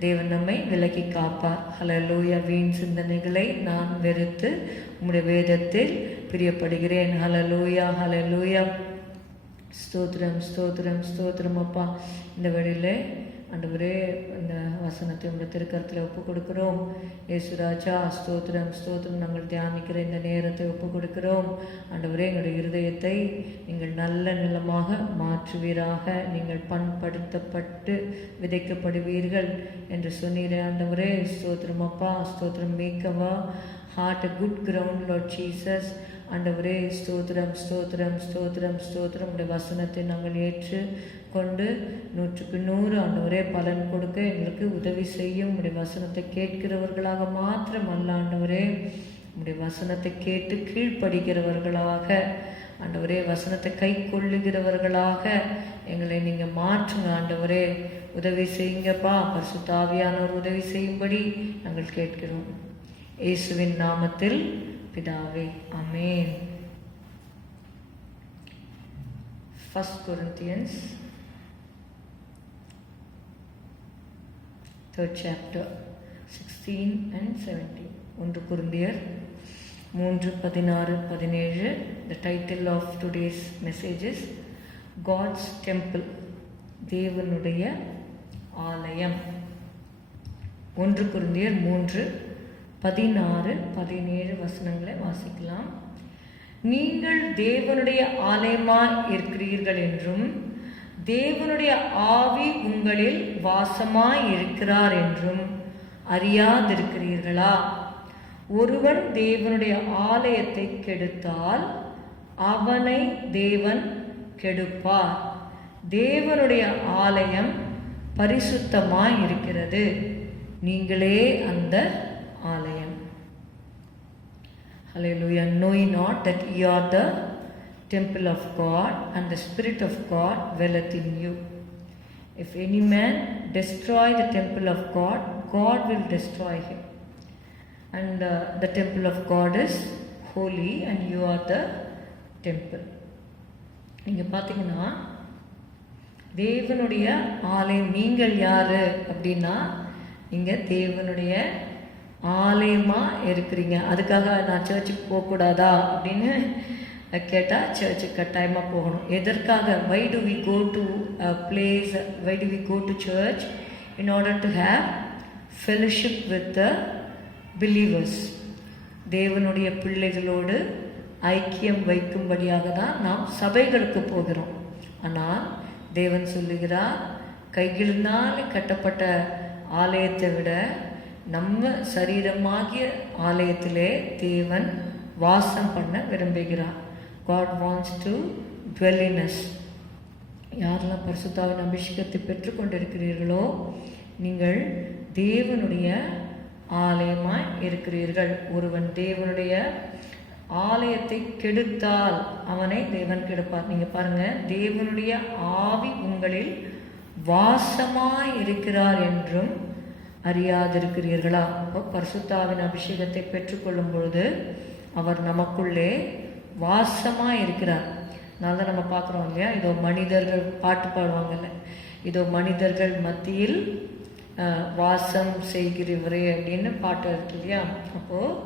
தேவன் நம்மை விலக்கி காப்பார். ஹல்லேலூயா. வீண் சிந்தனைகளை நான் வெறுத்து உம்முடைய வேதத்தில் பிரியப்படுகிறேன். ஹல்லேலூயா. ஹல்லேலூயா. ஸ்தோத்திரம், ஸ்தோத்திரம், ஸ்தோத்திரம். அப்பா, இந்த வேளையிலே ஆண்டவரே இந்த வசனத்தை உங்கள் திருக்கரத்தில் ஒப்பு கொடுக்கிறோம். இயேசுராஜா, ஸ்தோத்திரம், ஸ்தோத்திரம். நாங்கள் தியானிக்கிற இந்த நேரத்தை ஒப்பு கொடுக்கிறோம். ஆண்டவரே, எங்களுடைய இருதயத்தை நீங்கள் நல்ல நிலமாக மாற்றுவீராக. நீங்கள் பண்படுத்தப்பட்டு விதைக்கப்படுவீர்கள் என்று சொன்னீரே ஆண்டவரே. ஸ்தோத்திரம் அப்பா, ஸ்தோத்திரம். மேக்கவா heart a good ground, Lord Jesus. ஆண்டவரே, ஸ்தோத்திரம், ஸ்தோத்திரம், ஸ்தோத்திரம், ஸ்தோத்திரம். உடைய வசனத்தை நாங்கள் ஏற்று கொண்டு 100க்கு 100 ஆண்டவரே பலன் கொடுக்க எங்களுக்கு உதவி செய்யும். உடைய வசனத்தை கேட்கிறவர்களாக மாத்திரம் அல்ல ஆண்டவரே, உடைய வசனத்தை கேட்டு கீழ்ப்படுகிறவர்களாக ஆண்டவரே, வசனத்தை கை கொள்ளுகிறவர்களாக எங்களை நீங்கள் மாற்றுங்க ஆண்டவரே. உதவி செய்யுங்கப்பா. பரிசுத்த ஆவியானவர் உதவி செய்யும்படி நாங்கள் கேட்கிறோம். இயேசுவின் நாமத்தில் பிதாவே, ஆமென். 1 Corinthians 3rd chapter 16 and 17. 1 கொரிந்தியர் 3:16-17. The title of today's message is God's Temple, தேவனுடைய ஆலயம். 1 கொரிந்தியர் 3:16-17 வசனங்களை வாசிக்கலாம். நீங்கள் தேவனுடைய ஆலயமாய் இருக்கிறீர்கள் என்றும் தேவனுடைய ஆவி உங்களில் வாசமாய் இருக்கிறார் என்றும் அறியாதிருக்கிறீர்களா? ஒருவன் தேவனுடைய ஆலயத்தை கெடுத்தால் அவனை தேவன் கெடுப்பார். தேவனுடைய ஆலயம் பரிசுத்தமாய் இருக்கிறது, நீங்களே அந்த ஆலயம். Hallelujah. Know ye not that ye are the temple of God and the Spirit of God dwelleth in you. If any man destroy the temple of God, God will destroy him. And the temple of God is holy and you are the temple. நீங்க பார்த்தீங்கன்னா தேவனுடைய ஆலயம், நீங்கள் யாரு அப்படின்னா நீங்க தேவனுடைய ஆலயமா இருக்கிறீங்க. அதுக்காக நான் சர்ச்சுக்கு போகக்கூடாதா அப்படின்னு கேட்டால் சர்ச்சுக்கு கட்டாயமாக போகணும். எதற்காக? why do we go to a place, why do we go to church? In order to have fellowship with the believers. தேவனுடைய பிள்ளைகளோடு ஐக்கியம் வைக்கும்படியாக தான் நாம் சபைகளுக்கு போகிறோம். ஆனால் தேவன் சொல்லுகிறார், கைகளினாலே கட்டப்பட்ட ஆலயத்தை விட நம்ம சரீரமாகிய ஆலயத்திலே தேவன் வாசம் பண்ண விரும்புகிறார். God wants to dwell in us. யாரெல்லாம் பரிசுத்தாவின் அபிஷேகத்தை பெற்றுக்கொண்டிருக்கிறீர்களோ நீங்கள் தேவனுடைய ஆலயமாய் இருக்கிறீர்கள். ஒருவன் தேவனுடைய ஆலயத்தை கெடுத்தால் அவனை தேவன் கெடுப்பார். நீங்கள் பாருங்க, தேவனுடைய ஆவி உங்களில் வாசமாய் இருக்கிறார் என்றும் அறியாதிருக்கிறீர்களா? அப்போ பரிசுத்தாவின் அபிஷேகத்தை பெற்றுக்கொள்ளும் பொழுது அவர் நமக்குள்ளே வாசமாக இருக்கிறார். அதனால தான் நம்ம பார்க்குறோம் இல்லையா, இதோ மனிதர்கள் பாட்டு பாடுவாங்கல்ல, இதோ மனிதர்கள் மத்தியில் வாசம் செய்கிறவரே அப்படின்னு பாட்டு இருக்கு இல்லையா. அப்போது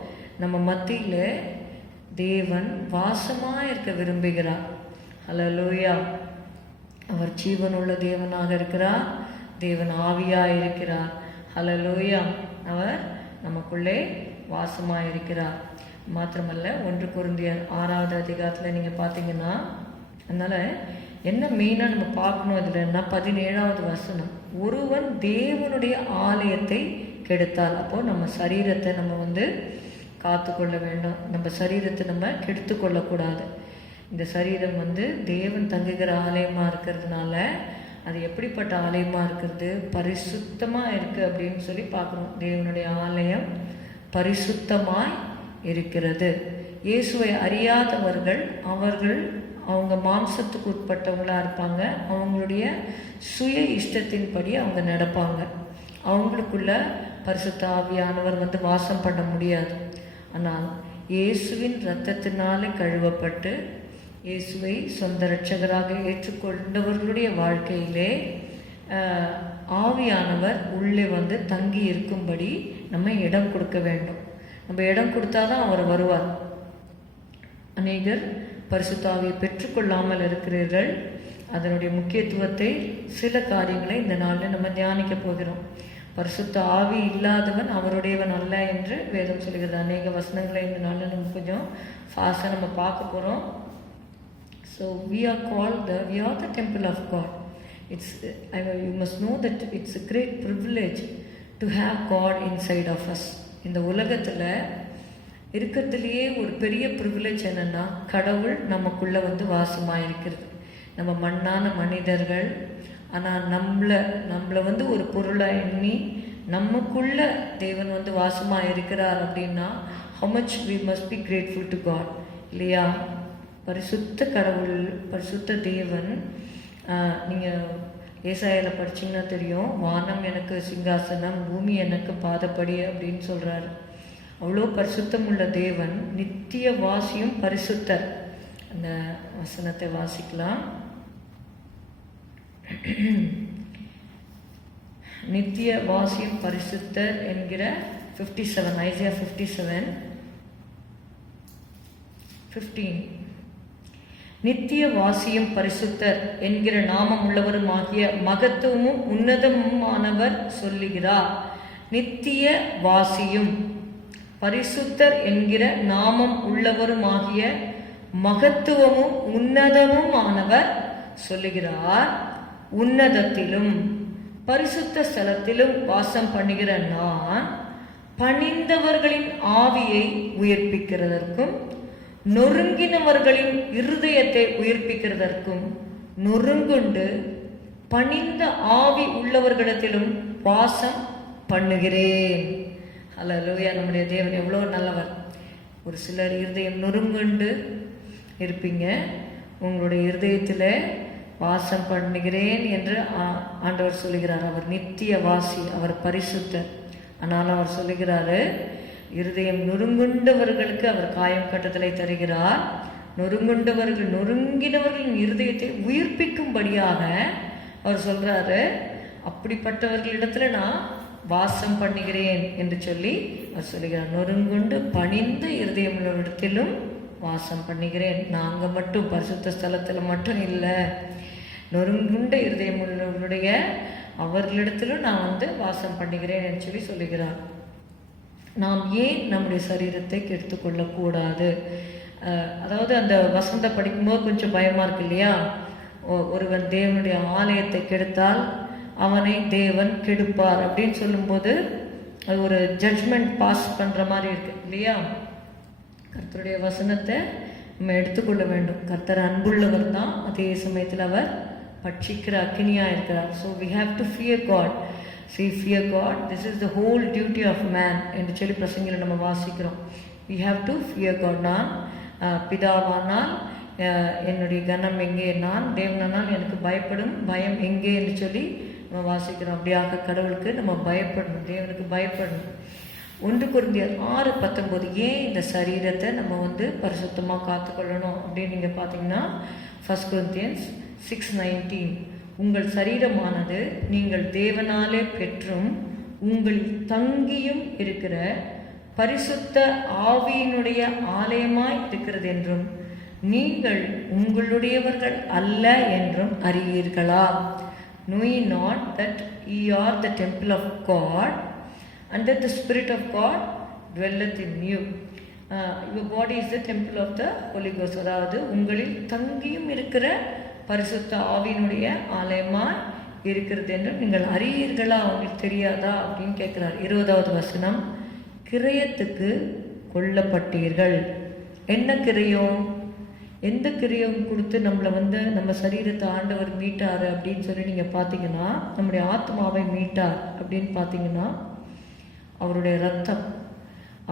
நம்ம மத்தியில் தேவன் வாசமாக இருக்க விரும்புகிறார். ஹல்லேலூயா. அவர் ஜீவனுள்ள தேவனாக இருக்கிறார், தேவன் ஆவியாக இருக்கிறார். ஹல்லேலூயா. அவர் நமக்குள்ளே வாசமாக இருக்கிறார். மாத்திரமல்ல, 1 கொரிந்தியர் 6வது அதிகாரத்தில் நீங்கள் பார்த்தீங்கன்னா, அதனால் என்ன மெயினாக நம்ம பார்க்கணும் இதுலன்னா 17வது வசனம், ஒருவன் தேவனுடைய ஆலயத்தை கெடுத்தால். அப்போது நம்ம சரீரத்தை நம்ம காத்து கொள்ள வேண்டும். நம்ம சரீரத்தை நம்ம கெடுத்து கொள்ளக்கூடாது. இந்த சரீரம் தேவன் தங்குகிற ஆலயமாக இருக்கிறதுனால அது எப்படிப்பட்ட ஆலயமாக இருக்கிறது? பரிசுத்தமாக இருக்குது அப்படின்னு சொல்லி பார்க்குறோம். தேவனுடைய ஆலயம் பரிசுத்தமாய் இருக்கிறது. இயேசுவை அறியாதவர்கள் அவங்க மாம்சத்துக்கு உட்பட்டவங்களாக இருப்பாங்க. அவங்களுடைய சுய இஷ்டத்தின்படி அவங்க நடப்பாங்க. அவங்களுக்குள்ள பரிசுத்த ஆவியானவர் வாசம் பண்ண முடியாது. ஆனால் இயேசுவின் இரத்தத்தினாலே கழுவப்பட்டு இயேசுவை சொந்த இரட்சகராக ஏற்றுக்கொண்டவர்களுடைய வாழ்க்கையிலே ஆவியானவர் உள்ளே தங்கி இருக்கும்படி நம்ம இடம் கொடுக்க வேண்டும். நம்ம இடம் கொடுத்தாதான் அவர் வருவார். அநேகர் பரிசுத்த ஆவியை பெற்றுக்கொள்ளாமல் இருக்கிறீர்கள். அதனுடைய முக்கியத்துவத்தை, சில காரியங்களை இந்த நாளில் நம்ம தியானிக்க போகிறோம். பரிசுத்த ஆவி இல்லாதவன் அவருடையவன் அல்ல என்று வேதம் சொல்கிறது. அநேக வசனங்களை இந்த நாளில் நம்ம கொஞ்சம் ஃபாஸ்ட்டாக நம்ம பார்க்க போகிறோம். So we are the temple of God. You must know that it's a great privilege to have God inside of us. இந்த உலகத்தில் இருக்கிறதுலையே ஒரு பெரிய ப்ரிவிலேஜ் என்னென்னா, கடவுள் நமக்குள்ளே வாசமாக இருக்கிறது. நம்ம மண்ணான மனிதர்கள், ஆனால் நம்மளை ஒரு பொருளாக எண்ணி நமக்குள்ள தேவன் வாசமாக இருக்கிறார் அப்படின்னா how much we must be grateful to God, இல்லையா? பரிசுத்த கடவுள், பரிசுத்த தேவன். நீங்கள் ஏசாயாவில் படிச்சிங்கன்னா தெரியும், வானம் எனக்கு சிங்காசனம், பூமி எனக்கு பாதப்படி அப்படின்னு சொல்கிறாரு. அவ்வளோ பரிசுத்தம் உள்ள தேவன், நித்திய வாசியும் பரிசுத்தர். அந்த வசனத்தை வாசிக்கலாம். நித்திய வாசியும் பரிசுத்தர் என்கிற 57, ஐசியா 57:15. நித்திய வாசியும் பரிசுத்தர் என்கிற நாமம் உள்ளவருமாகிய மகத்துவமும் உன்னதமுமானவர் சொல்லுகிறார். நித்திய வாசியும் பரிசுத்தர் என்கிற நாமம் உள்ளவருமாகிய மகத்துவமும் உன்னதமுமானவர் சொல்லுகிறார். உன்னதத்திலும் பரிசுத்த ஸ்தலத்திலும் வாசம் பண்ணுகிற நான் பணிந்தவர்களின் ஆவியை உயிர்ப்பிக்கிறதற்கும் நொறுங்கினவர்களின் இருதயத்தை உயிர்ப்பிக்கிறதற்கும் நொறுங்குண்டு பணிந்த ஆவி உள்ளவர்களிடத்திலும் வாசம் பண்ணுகிறேன். ஹல்லேலூயா. நம்முடைய தேவன் எவ்வளோ நல்லவர். ஒரு சிலர் இருதயம் நொறுங்குண்டு இருப்பீங்க, உங்களுடைய இருதயத்தில் வாசம் பண்ணுகிறேன் என்று ஆண்டவர் சொல்லுகிறார். அவர் நித்திய வாசி, அவர் பரிசுத்தர். ஆனால் அவர் சொல்லுகிறாரு, இருதயம் நொறுங்குண்டவர்களுக்கு அவர் காயம் கட்டுதலை தருகிறார். நொறுங்கினவர்களின் இருதயத்தை உயிர்ப்பிக்கும்படியாக அவர் சொல்றாரு. அப்படிப்பட்டவர்களிடத்துல நான் வாசம் பண்ணுகிறேன் என்று சொல்லி அவர் சொல்லுகிறார். நொறுங்குண்டு பணிந்த இருதயம் உள்ளவரிடத்திலும் வாசம் பண்ணுகிறேன். நாங்கள் மட்டும் பரிசுத்த ஸ்தலத்தில் மட்டும் இல்லை, நொறுங்குண்ட இருதயம் உள்ளவருடைய அவர்களிடத்திலும் நான் வாசம் பண்ணுகிறேன் என்று சொல்லி சொல்லுகிறார். நாம் ஏன் நம்முடைய சரீரத்தை கெடுத்து கொள்ளக்கூடாது? அதாவது அந்த வசனத்தை படிக்கும்போது கொஞ்சம் பயமாக இருக்கு இல்லையா? ஒருவன் தேவனுடைய ஆலயத்தை கெடுத்தால் அவனை தேவன் கெடுப்பார் அப்படின்னு சொல்லும்போது அது ஒரு ஜட்ஜ்மெண்ட் பாஸ் பண்ணுற மாதிரி இருக்கு இல்லையா? கர்த்தருடைய வசனத்தை நம்ம எடுத்துக்கொள்ள வேண்டும். கர்த்தர் அன்புள்ளவர் தான், அதே சமயத்தில் அவர் பட்சிக்கிற அக்கினியாக இருக்கிறார். So we have to fear God. See, fear God, this is the whole duty of man என்று சொல்லி பிரசங்கில் நம்ம வாசிக்கிறோம். We have to fear God. நான் பிதாவானால் என்னுடைய கனம் எங்கே, நான் தேவனானால் எனக்கு பயப்படும் பயம் எங்கே என்று சொல்லி நம்ம வாசிக்கிறோம். அப்படியாக கடவுளுக்கு நம்ம பயப்படணும், தேவனுக்கு பயப்படணும். 1 கொரிந்தியர் 6:19 ஏன் இந்த சரீரத்தை நம்ம பரிசுத்தமாக காத்துக்கொள்ளணும் அப்படின்னு நீங்கள் பார்த்தீங்கன்னா 1 Corinthians 6:19 உங்கள் சரீரமானது நீங்கள் தேவனாலே பெற்றும் உங்களில் தங்கியும் இருக்கிற பரிசுத்த ஆவியினுடைய ஆலயமாய் இருக்கிறது என்றும் நீங்கள் உங்களுடையவர்கள் அல்ல என்றும் அறியீர்களா? Know ye not that ye are the temple of God and that the Spirit of God dwelleth in you? Your body is the temple of the Holy Ghost. அதாவது உங்களில் தங்கியும் இருக்கிற பரிசுத்த ஆவியினுடைய ஆலயமாய் இருக்கிறது என்றும் நீங்கள் அறியீர்களா? உங்களுக்கு தெரியாதா அப்படின்னு கேட்கிறார். 20வது வசனம், கிரயத்துக்கு கொல்லப்பட்டீர்கள். என்ன கிரயம்? எந்த கிரயம் கொடுத்து நம்மளை நம்ம சரீரத்தை ஆண்டவர் மீட்டார் அப்படின்னு சொல்லி நீங்கள் பார்த்தீங்கன்னா, நம்முடைய ஆத்மாவை மீட்டார் அப்படின்னு பார்த்தீங்கன்னா அவருடைய ரத்தம்,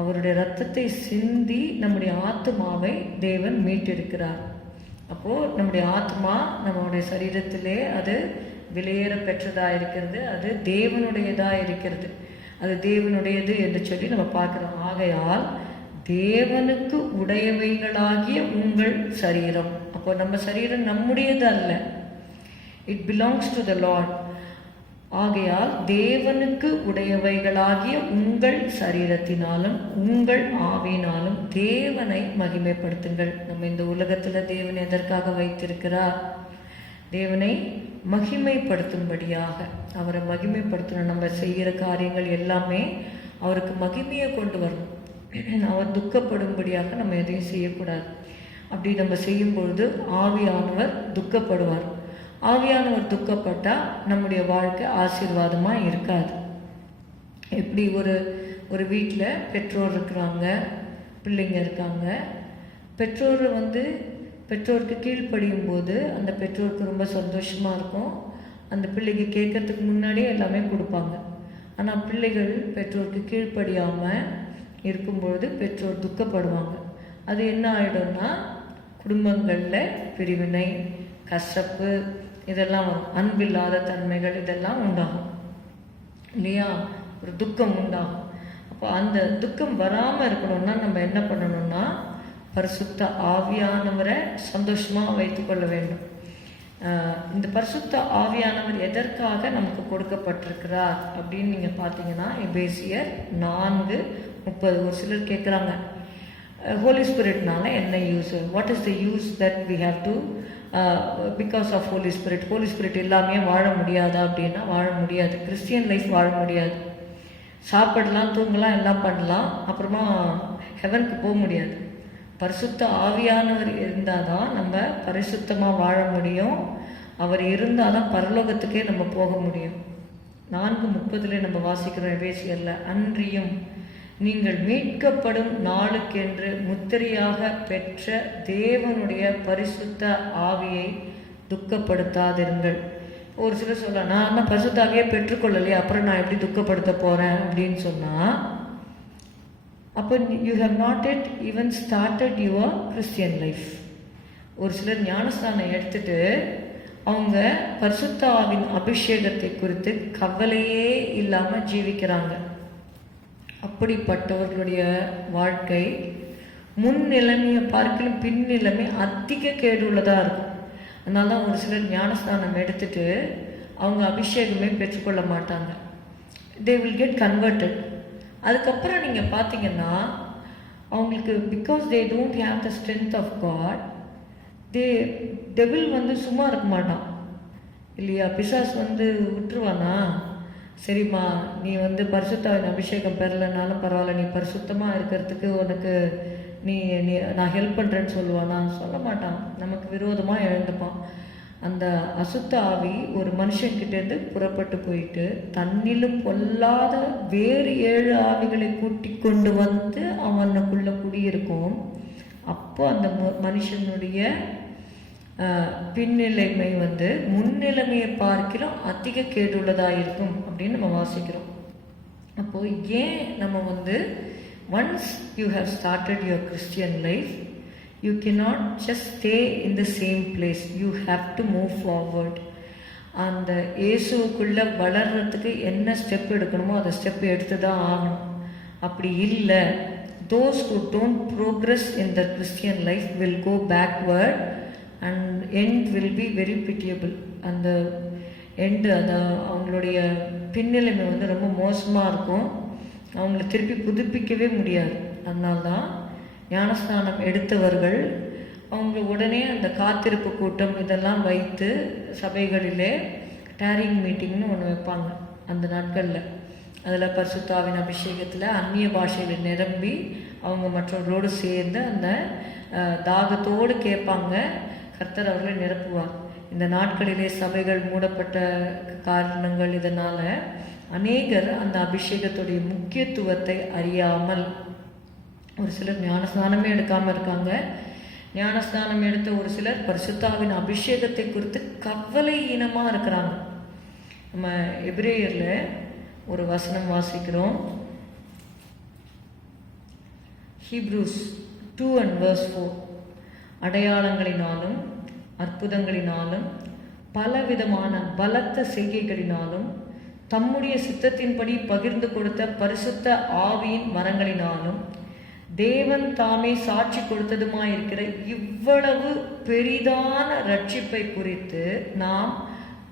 அவருடைய ரத்தத்தை சிந்தி நம்முடைய ஆத்மாவை தேவன் மீட்டிருக்கிறார். அப்போது நம்முடைய ஆத்மா நம்மளுடைய சரீரத்திலே அது விலையேற பெற்றதாக இருக்கிறது, அது தேவனுடையதாக இருக்கிறது, அது தேவனுடையது என்று சொல்லி நம்ம பார்க்குறோம். ஆகையால் தேவனுக்கு உடையவைகளாகிய உங்கள் சரீரம், அப்போ நம்ம சரீரம் நம்முடையது அல்ல, it belongs to the Lord. ஆகையால் தேவனுக்கு உடையவைகளாகிய உங்கள் சரீரத்தினாலும் உங்கள் ஆவியினாலும் தேவனை மகிமைப்படுத்துங்கள். நம்ம இந்த உலகத்தில் தேவன் எதற்காக வைத்திருக்கிறார்? தேவனை மகிமைப்படுத்தும்படியாக, அவரை மகிமைப்படுத்தணும். நம்ம செய்கிற காரியங்கள் எல்லாமே அவருக்கு மகிமையை கொண்டு வரணும். அவர் துக்கப்படும்படியாக நம்ம எதையும் செய்யக்கூடாது. அப்படி நம்ம செய்யும்பொழுது ஆவியானவர் துக்கப்படுவார். ஆவியானவர் துக்கப்பட்டால் நம்முடைய வாழ்க்கை ஆசீர்வாதமாக இருக்காது. எப்படி ஒரு வீட்டில் பெற்றோர் இருக்கிறாங்க, பிள்ளைங்க இருக்காங்க. பெற்றோருக்கு கீழ்ப்படியும் போது அந்த பெற்றோருக்கு ரொம்ப சந்தோஷமாக இருக்கும். அந்த பிள்ளைக்கு கேட்கறதுக்கு முன்னாடியே எல்லாமே கொடுப்பாங்க. ஆனால் பிள்ளைகள் பெற்றோருக்கு கீழ்ப்படியாமல் இருக்கும்பொழுது பெற்றோர் துக்கப்படுவாங்க. அது என்ன ஆகிடும்னா குடும்பங்களில் பிரிவினை, கசப்பு, இதெல்லாம் வரும். அன்பில்லாத தன்மைகள் இதெல்லாம் உண்டாகும் இல்லையா? ஒரு துக்கம் உண்டாகும். அப்போ அந்த துக்கம் வராமல் இருக்கணும்னா நம்ம என்ன பண்ணணும்னா பரிசுத்த ஆவியானவரை சந்தோஷமாக வைத்துக்கொள்ள வேண்டும். இந்த பரிசுத்த ஆவியானவர் எதற்காக நமக்கு கொடுக்கப்பட்டிருக்கிறார் அப்படின்னு நீங்கள் பார்த்தீங்கன்னா எபேசியர் 4:30 ஒரு சிலர் கேட்குறாங்க, ஹோலி ஸ்பிரிட்னால என்ன use? What is the use that we have to because of holy spirit? Holy spirit இல்லாமல் வாழ முடியாதா அப்படின்னா வாழ முடியாது. கிறிஸ்டியன் லைஃப் வாழ முடியாது. சாப்பிடலாம், தூங்கலாம், எல்லாம் பண்ணலாம், அப்புறமா ஹெவனுக்கு போக முடியாது. பரிசுத்த ஆவியானவர் இருந்தால் தான் நம்ம பரிசுத்தமாக வாழ முடியும். அவர் இருந்தால் தான் பரலோகத்துக்கே நம்ம போக முடியும். 4:30 நம்ம வாசிக்கிறோம் எபேசியரில், அன்றியும் நீங்கள் மீட்கப்படும் நாளுக்கென்று முத்திரையாக பெற்ற தேவனுடைய பரிசுத்த ஆவியை துக்கப்படுத்தாதிருங்கள். ஒரு சிலர் சொல்லலாம், நான் தான் பரிசுத்த ஆவியை பெற்றுக்கொள்ளலையே, அப்புறம் நான் எப்படி துக்கப்படுத்த போகிறேன் அப்படின்னு சொன்னால், அப்போ you have not yet even started your Christian life. ஒரு சிலர் ஞானஸ்தானம் எடுத்துட்டு அவங்க பரிசுத்த ஆவின் அபிஷேகத்தை குறித்து கவலையே இல்லாமல் ஜீவிக்கிறாங்க. அப்படிப்பட்டவர்களுடைய வாழ்க்கை முன் நிலைமையை பார்க்கலும் பின் நிலைமை அதிக கேடுள்ளதாக இருக்கும். அதனால தான் ஒரு சிலர் ஞானஸ்தானம் எடுத்துட்டு அவங்க அபிஷேகமே பெற்றுக்கொள்ள மாட்டாங்க. They will get converted. அதுக்கப்புறம் நீங்கள் பார்த்தீங்கன்னா அவங்களுக்கு because they don't have the strength of God, devil சும்மா இருக்க மாட்டான் இல்லையா? பிசாஸ் விட்டுருவானா? சரிம்மா, நீ பரிசுத்தாவின் அபிஷேகம் பெறலைனாலும் பரவாயில்ல, நீ பரிசுத்தமாக இருக்கிறதுக்கு உனக்கு நீ நான் ஹெல்ப் பண்ணுறேன்னு சொல்லுவானா? சொல்ல மாட்டான். நமக்கு விரோதமாக எழுந்துப்பான். அந்த அசுத்த ஆவி ஒரு மனுஷன்கிட்டேருந்து புறப்பட்டு போயிட்டு தன்னிலும் பொல்லாத வேறு 7 ஆவிகளை கூட்டி கொண்டு அவனுக்குள்ளே குடியிருக்கும். அப்போ அந்த மனுஷனுடைய பின்னிலைமை முன்னிலைமையை பார்க்கிறோம் அதிக கேடுள்ளதாக இருக்கும் அப்படின்னு நம்ம வாசிக்கிறோம். அப்போது ஏன் நம்ம once you have started your Christian life, you cannot just stay in the same place. You have to move forward. அந்த இயேசுக்குள்ளே வளர்கிறதுக்கு என்ன ஸ்டெப் எடுக்கணுமோ அதை ஸ்டெப் எடுத்து தான் ஆகணும். அப்படி இல்லை, those who don't progress in the Christian life will go backward and end will be very pitiable. அந்த எண்டு அந்த அவங்களுடைய பின்னிலைமை வந்து ரொம்ப மோசமாக இருக்கும். அவங்கள திருப்பி புதுப்பிக்கவே முடியாது. அதனால்தான் ஞானஸ்நானம் எடுத்தவர்கள் அவங்க உடனே அந்த காத்திருப்பு கூட்டம் இதெல்லாம் வைத்து சபைகளிலே டேரிங் மீட்டிங்னு ஒன்று வைப்பாங்க அந்த நாட்களில். அதில் பரிசுத்தாவின் அபிஷேகத்தில் அந்நிய பாஷையில் நிரம்பி அவங்க மற்றவர்களோடு சேர்ந்து அந்த தாகத்தோடு கேட்பாங்க. கர்த்தர் அவர்களை நிரப்புவார். இந்த நாட்களிலே சபைகள் மூடப்பட்ட காரணங்கள் இதனால் அநேகர் அந்த அபிஷேகத்துடைய முக்கியத்துவத்தை அறியாமல் ஒரு சிலர் ஞானஸ்நானமே எடுக்காமல் இருக்காங்க. ஞானஸ்நானம் எடுத்த ஒரு சிலர் பரிசுத்தாவின் அபிஷேகத்தை குறித்து கவலை ஈனமாக இருக்கிறாங்க. நம்ம எபிரேயரில் ஒரு வசனம் வாசிக்கிறோம். Hebrews 2:4 அடையாளங்களினாலும் அற்புதங்களினாலும் பலவிதமான பலத்த செய்கைகளினாலும் தம்முடைய சித்தத்தின்படி பகிர்ந்து கொடுத்த பரிசுத்த ஆவியின் வரங்களினாலும் தேவன் தாமே சாட்சி கொடுத்ததுமாயிருக்கிற இவ்வளவு பெரிதான ரட்சிப்பை குறித்து நாம்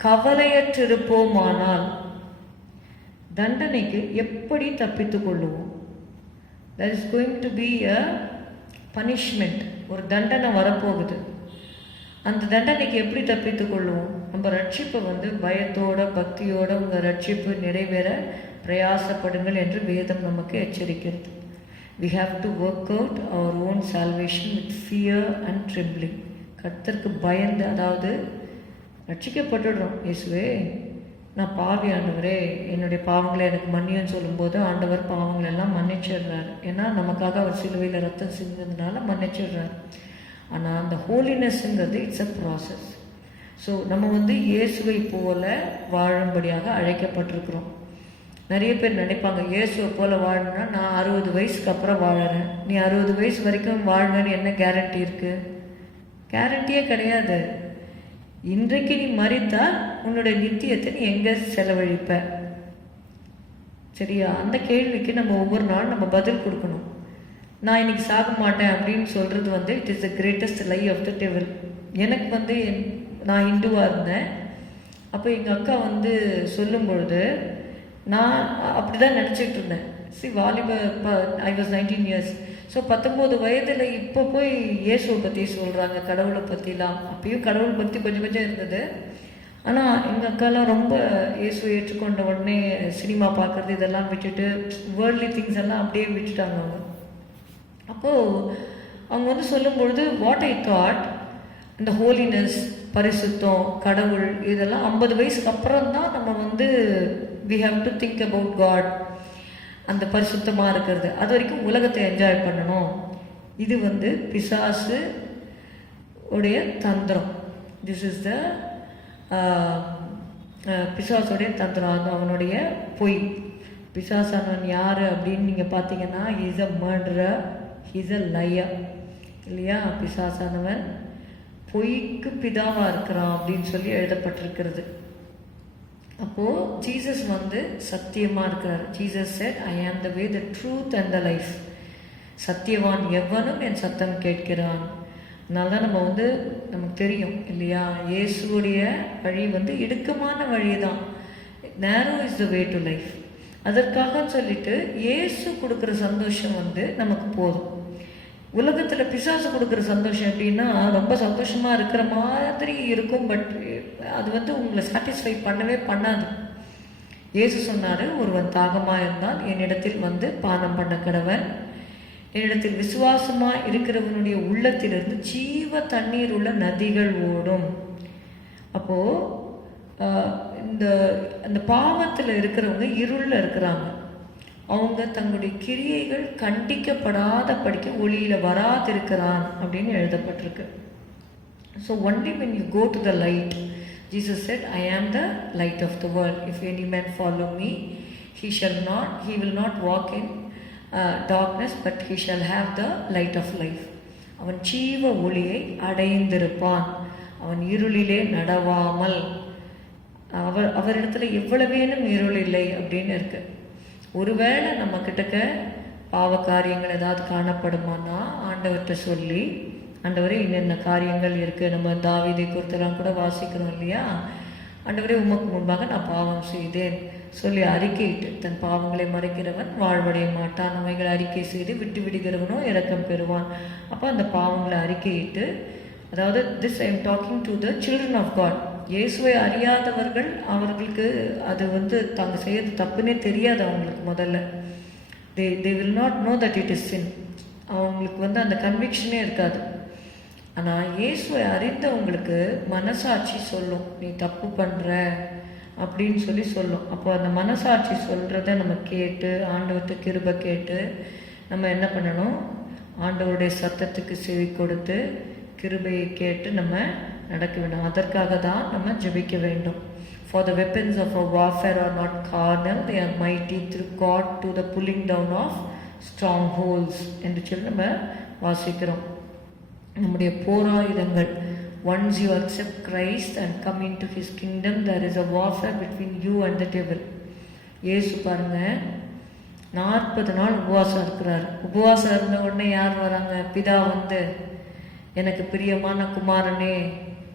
கவலையற்றிருப்போமானால் தண்டனைக்கு எப்படி தப்பித்து கொள்ளுவோம்? There is going to be a punishment. ஒரு தண்டனை வரப்போகுது. அந்த தண்டனைக்கு எப்படி தப்பித்து கொள்ளுவோம்? நம்ம ரட்சிப்பை வந்து பயத்தோட பக்தியோட உங்கள் ரட்சிப்பு நிறைவேற பிரயாசப்படுங்கள் என்று வேதம் நமக்கு எச்சரிக்கிறது. We have to work out our own salvation with fear and trembling. கர்த்தருக்கு பயந்து, அதாவது ரட்சிக்கப்பட்டுடுறோம். இயேசுவே நான் பாவி ஆண்டவரே, என்னுடைய பாவங்களை எனக்கு மன்னியன்னு சொல்லும்போது ஆண்டவர் பாவங்களெல்லாம் மன்னிச்சிடுறார். ஏன்னா நமக்காக அவர் சிலுவையில் ரத்தம் சிந்ததுனால மன்னிச்சிடுறார். ஆனால் அந்த ஹோலினஸ்ங்கிறது இட்ஸ் அ ப்ராசஸ். ஸோ நம்ம வந்து இயேசுவை போல வாழும்படியாக அழைக்கப்பட்டிருக்கிறோம். நிறைய பேர் நினைப்பாங்க இயேசுவை போல் வாழணும்னா நான் 60 வயசுக்கு அப்புறம் வாழறேன். நீ 60 வயசு வரைக்கும் வாழணும்னு என்ன கேரண்டி இருக்குது? கேரண்டியே கிடையாது. இன்றைக்கு நீ மரித்தால் உன்னுடைய நித்தியத்தை நீ எங்கே செலவழிப்ப? சரியா? அந்த கேள்விக்கு நம்ம ஒவ்வொரு நாளும் நம்ம பதில் கொடுக்கணும். நான் இன்னைக்கு சாக மாட்டேன் அப்படின்னு சொல்கிறது வந்து it is the greatest lie of the devil. எனக்கு வந்து நான் இந்துவாக இருந்தேன். அப்போ எங்கள் அக்கா வந்து சொல்லும் பொழுது நான் அப்படி தான் நினச்சிட்டு இருந்தேன். வாலிப ஐ வாஸ் 19 years. ஸோ 19 வயதில் இப்போ போய் இயேசுவை பற்றி சொல்கிறாங்க, கடவுளை பற்றிலாம். அப்பயும் கடவுள் பற்றி கொஞ்சம் கொஞ்சம் இருந்தது. ஆனால் எங்கள் அக்காலாம் ரொம்ப இயேசுவை ஏற்றுக்கொண்ட உடனே சினிமா பார்க்குறது இதெல்லாம் விட்டுட்டு வேர்ல்ட்லி திங்ஸ் எல்லாம் அப்படியே விட்டுட்டாங்க அவங்க. அப்போது அவங்க வந்து சொல்லும் பொழுது வாட் ஐ தாட், இந்த ஹோலினஸ், பரிசுத்தம், கடவுள் இதெல்லாம் 50 வயசுக்கு அப்புறம் தான் நம்ம வந்து we have to think about God. அந்த பரிசுத்தமாக இருக்கிறது அது வரைக்கும் உலகத்தை என்ஜாய் பண்ணணும். இது வந்து பிசாசு உடைய தந்திரம். திஸ் இஸ் த பிசாசுடைய தந்திரம். அது அவனுடைய பொய். பிசாசானவன் யார் அப்படின்னு நீங்கள் பார்த்தீங்கன்னா is a murderer, is a liar. இல்லையா? பிசாசானவன் பொய்க்கு பிதாவாக இருக்கிறான் அப்படின்னு சொல்லி எழுதப்பட்டிருக்கிறது. அப்போது ஜீசஸ் வந்து சத்தியமாக இருக்கிறார். Jesus said I am the way, the truth and the life. சத்தியவான் எவனும் என் சத்தம் கேட்கிறான். அதனால தான் நம்ம வந்து நமக்கு தெரியும் இல்லையா, இயேசுடைய வழி வந்து இடுக்கமான வழி தான். நேரோ is the way to life. அதற்காக சொல்லிட்டு இயேசு கொடுக்குற சந்தோஷம் வந்து நமக்கு போதும். உலகத்தில் பிசாசு கொடுக்குற சந்தோஷம் எப்படின்னா ரொம்ப சந்தோஷமாக இருக்கிற மாதிரி இருக்கும், பட் அது வந்து உங்களை சாட்டிஸ்ஃபை பண்ணவே பண்ணாது. இயேசு சொன்னார், ஒருவன் தாகமாக இருந்தால் என்னிடத்தில் வந்து பானம் பண்ண கடவன், என்னிடத்தில் விசுவாசமாக இருக்கிறவனுடைய உள்ளத்திலிருந்து ஜீவ தண்ணீர் உள்ள நதிகள் ஓடும். அப்போது இந்த பாவத்தில் இருக்கிறவங்க இருளில் இருக்கிறாங்க. அவங்க தங்களுடைய கிரியைகள் கண்டிக்கப்படாத படிக்க ஒளியில் வராதிருக்கிறான் அப்படின்னு எழுதப்பட்டிருக்கு. So only when you go to the light, Jesus said, I am the light of the world. If any man follow me, he will not walk in darkness, but he shall have the light of life. அவன் ஜீவ ஒளியை அடைந்திருப்பான். அவன் இருளிலே நடவாமல் அவரிடத்துல எவ்வளவேனும் இருள் இல்லை அப்படின்னு இருக்கு. ஒருவேளை நம்ம கிட்டக்க பாவ காரியங்கள் ஏதாவது காணப்படுமானா ஆண்டவர்கிட்ட சொல்லி, ஆண்டவரே இன்னென்ன காரியங்கள் இருக்குது, நம்ம தாவீதை குறித்தெல்லாம் கூட வாசிக்கிறோம் இல்லையா, ஆண்டவரே உமக்கு முன்பாக நான் பாவம் செய்தேன் சொல்லி அறிக்கையிட்டு, தன் பாவங்களை மறைக்கிறவன் வாழ்வடைய மாட்டான், அவைகளை அறிக்கை செய்து விட்டு விடுகிறவனோ இரக்கம் பெறுவான். அப்போ அந்த பாவங்களை அறிக்கையிட்டு, அதாவது this I am talking to the children of God. இயேசுவை அறியாதவர்கள், அவர்களுக்கு அது தாங்க செய்யறது தப்புன்னே தெரியாது. அவங்களுக்கு முதல்ல they will not know that it is sin. அவங்களுக்கு அந்த கன்விக்ஷனே இருக்காது. ஆனால் இயேசுவை அறிந்தவங்களுக்கு மனசாட்சி சொல்லும், நீ தப்பு பண்ணுற அப்படின்னு சொல்லும். அப்போ அந்த மனசாட்சி சொல்கிறத நம்ம கேட்டு, ஆண்டவர்கிட்ட கிருபை கேட்டு நம்ம என்ன பண்ணணும், ஆண்டவருடைய சத்தத்துக்கு செவி கொடுத்து கிருபையை கேட்டு நம்ம நடக்க வேண்டும். அதற்காக தான் நம்ம ஜெபிக்க வேண்டும். For the weapons of our warfare are not carnal, they are mighty through God to the pulling down of strongholds என்று சொல்லி நம்ம வாசிக்கிறோம். நம்முடைய போராயுதங்கள், once you accept Christ and come into his kingdom, there is a warfare between you and the devil. இயேசு பாருங்க 40 நாள் உபவாசம் இருக்கிறார். உபவாசம் இருந்த உடனே யார் வராங்க? பிதா எனக்கு பிரியமான குமாரனே,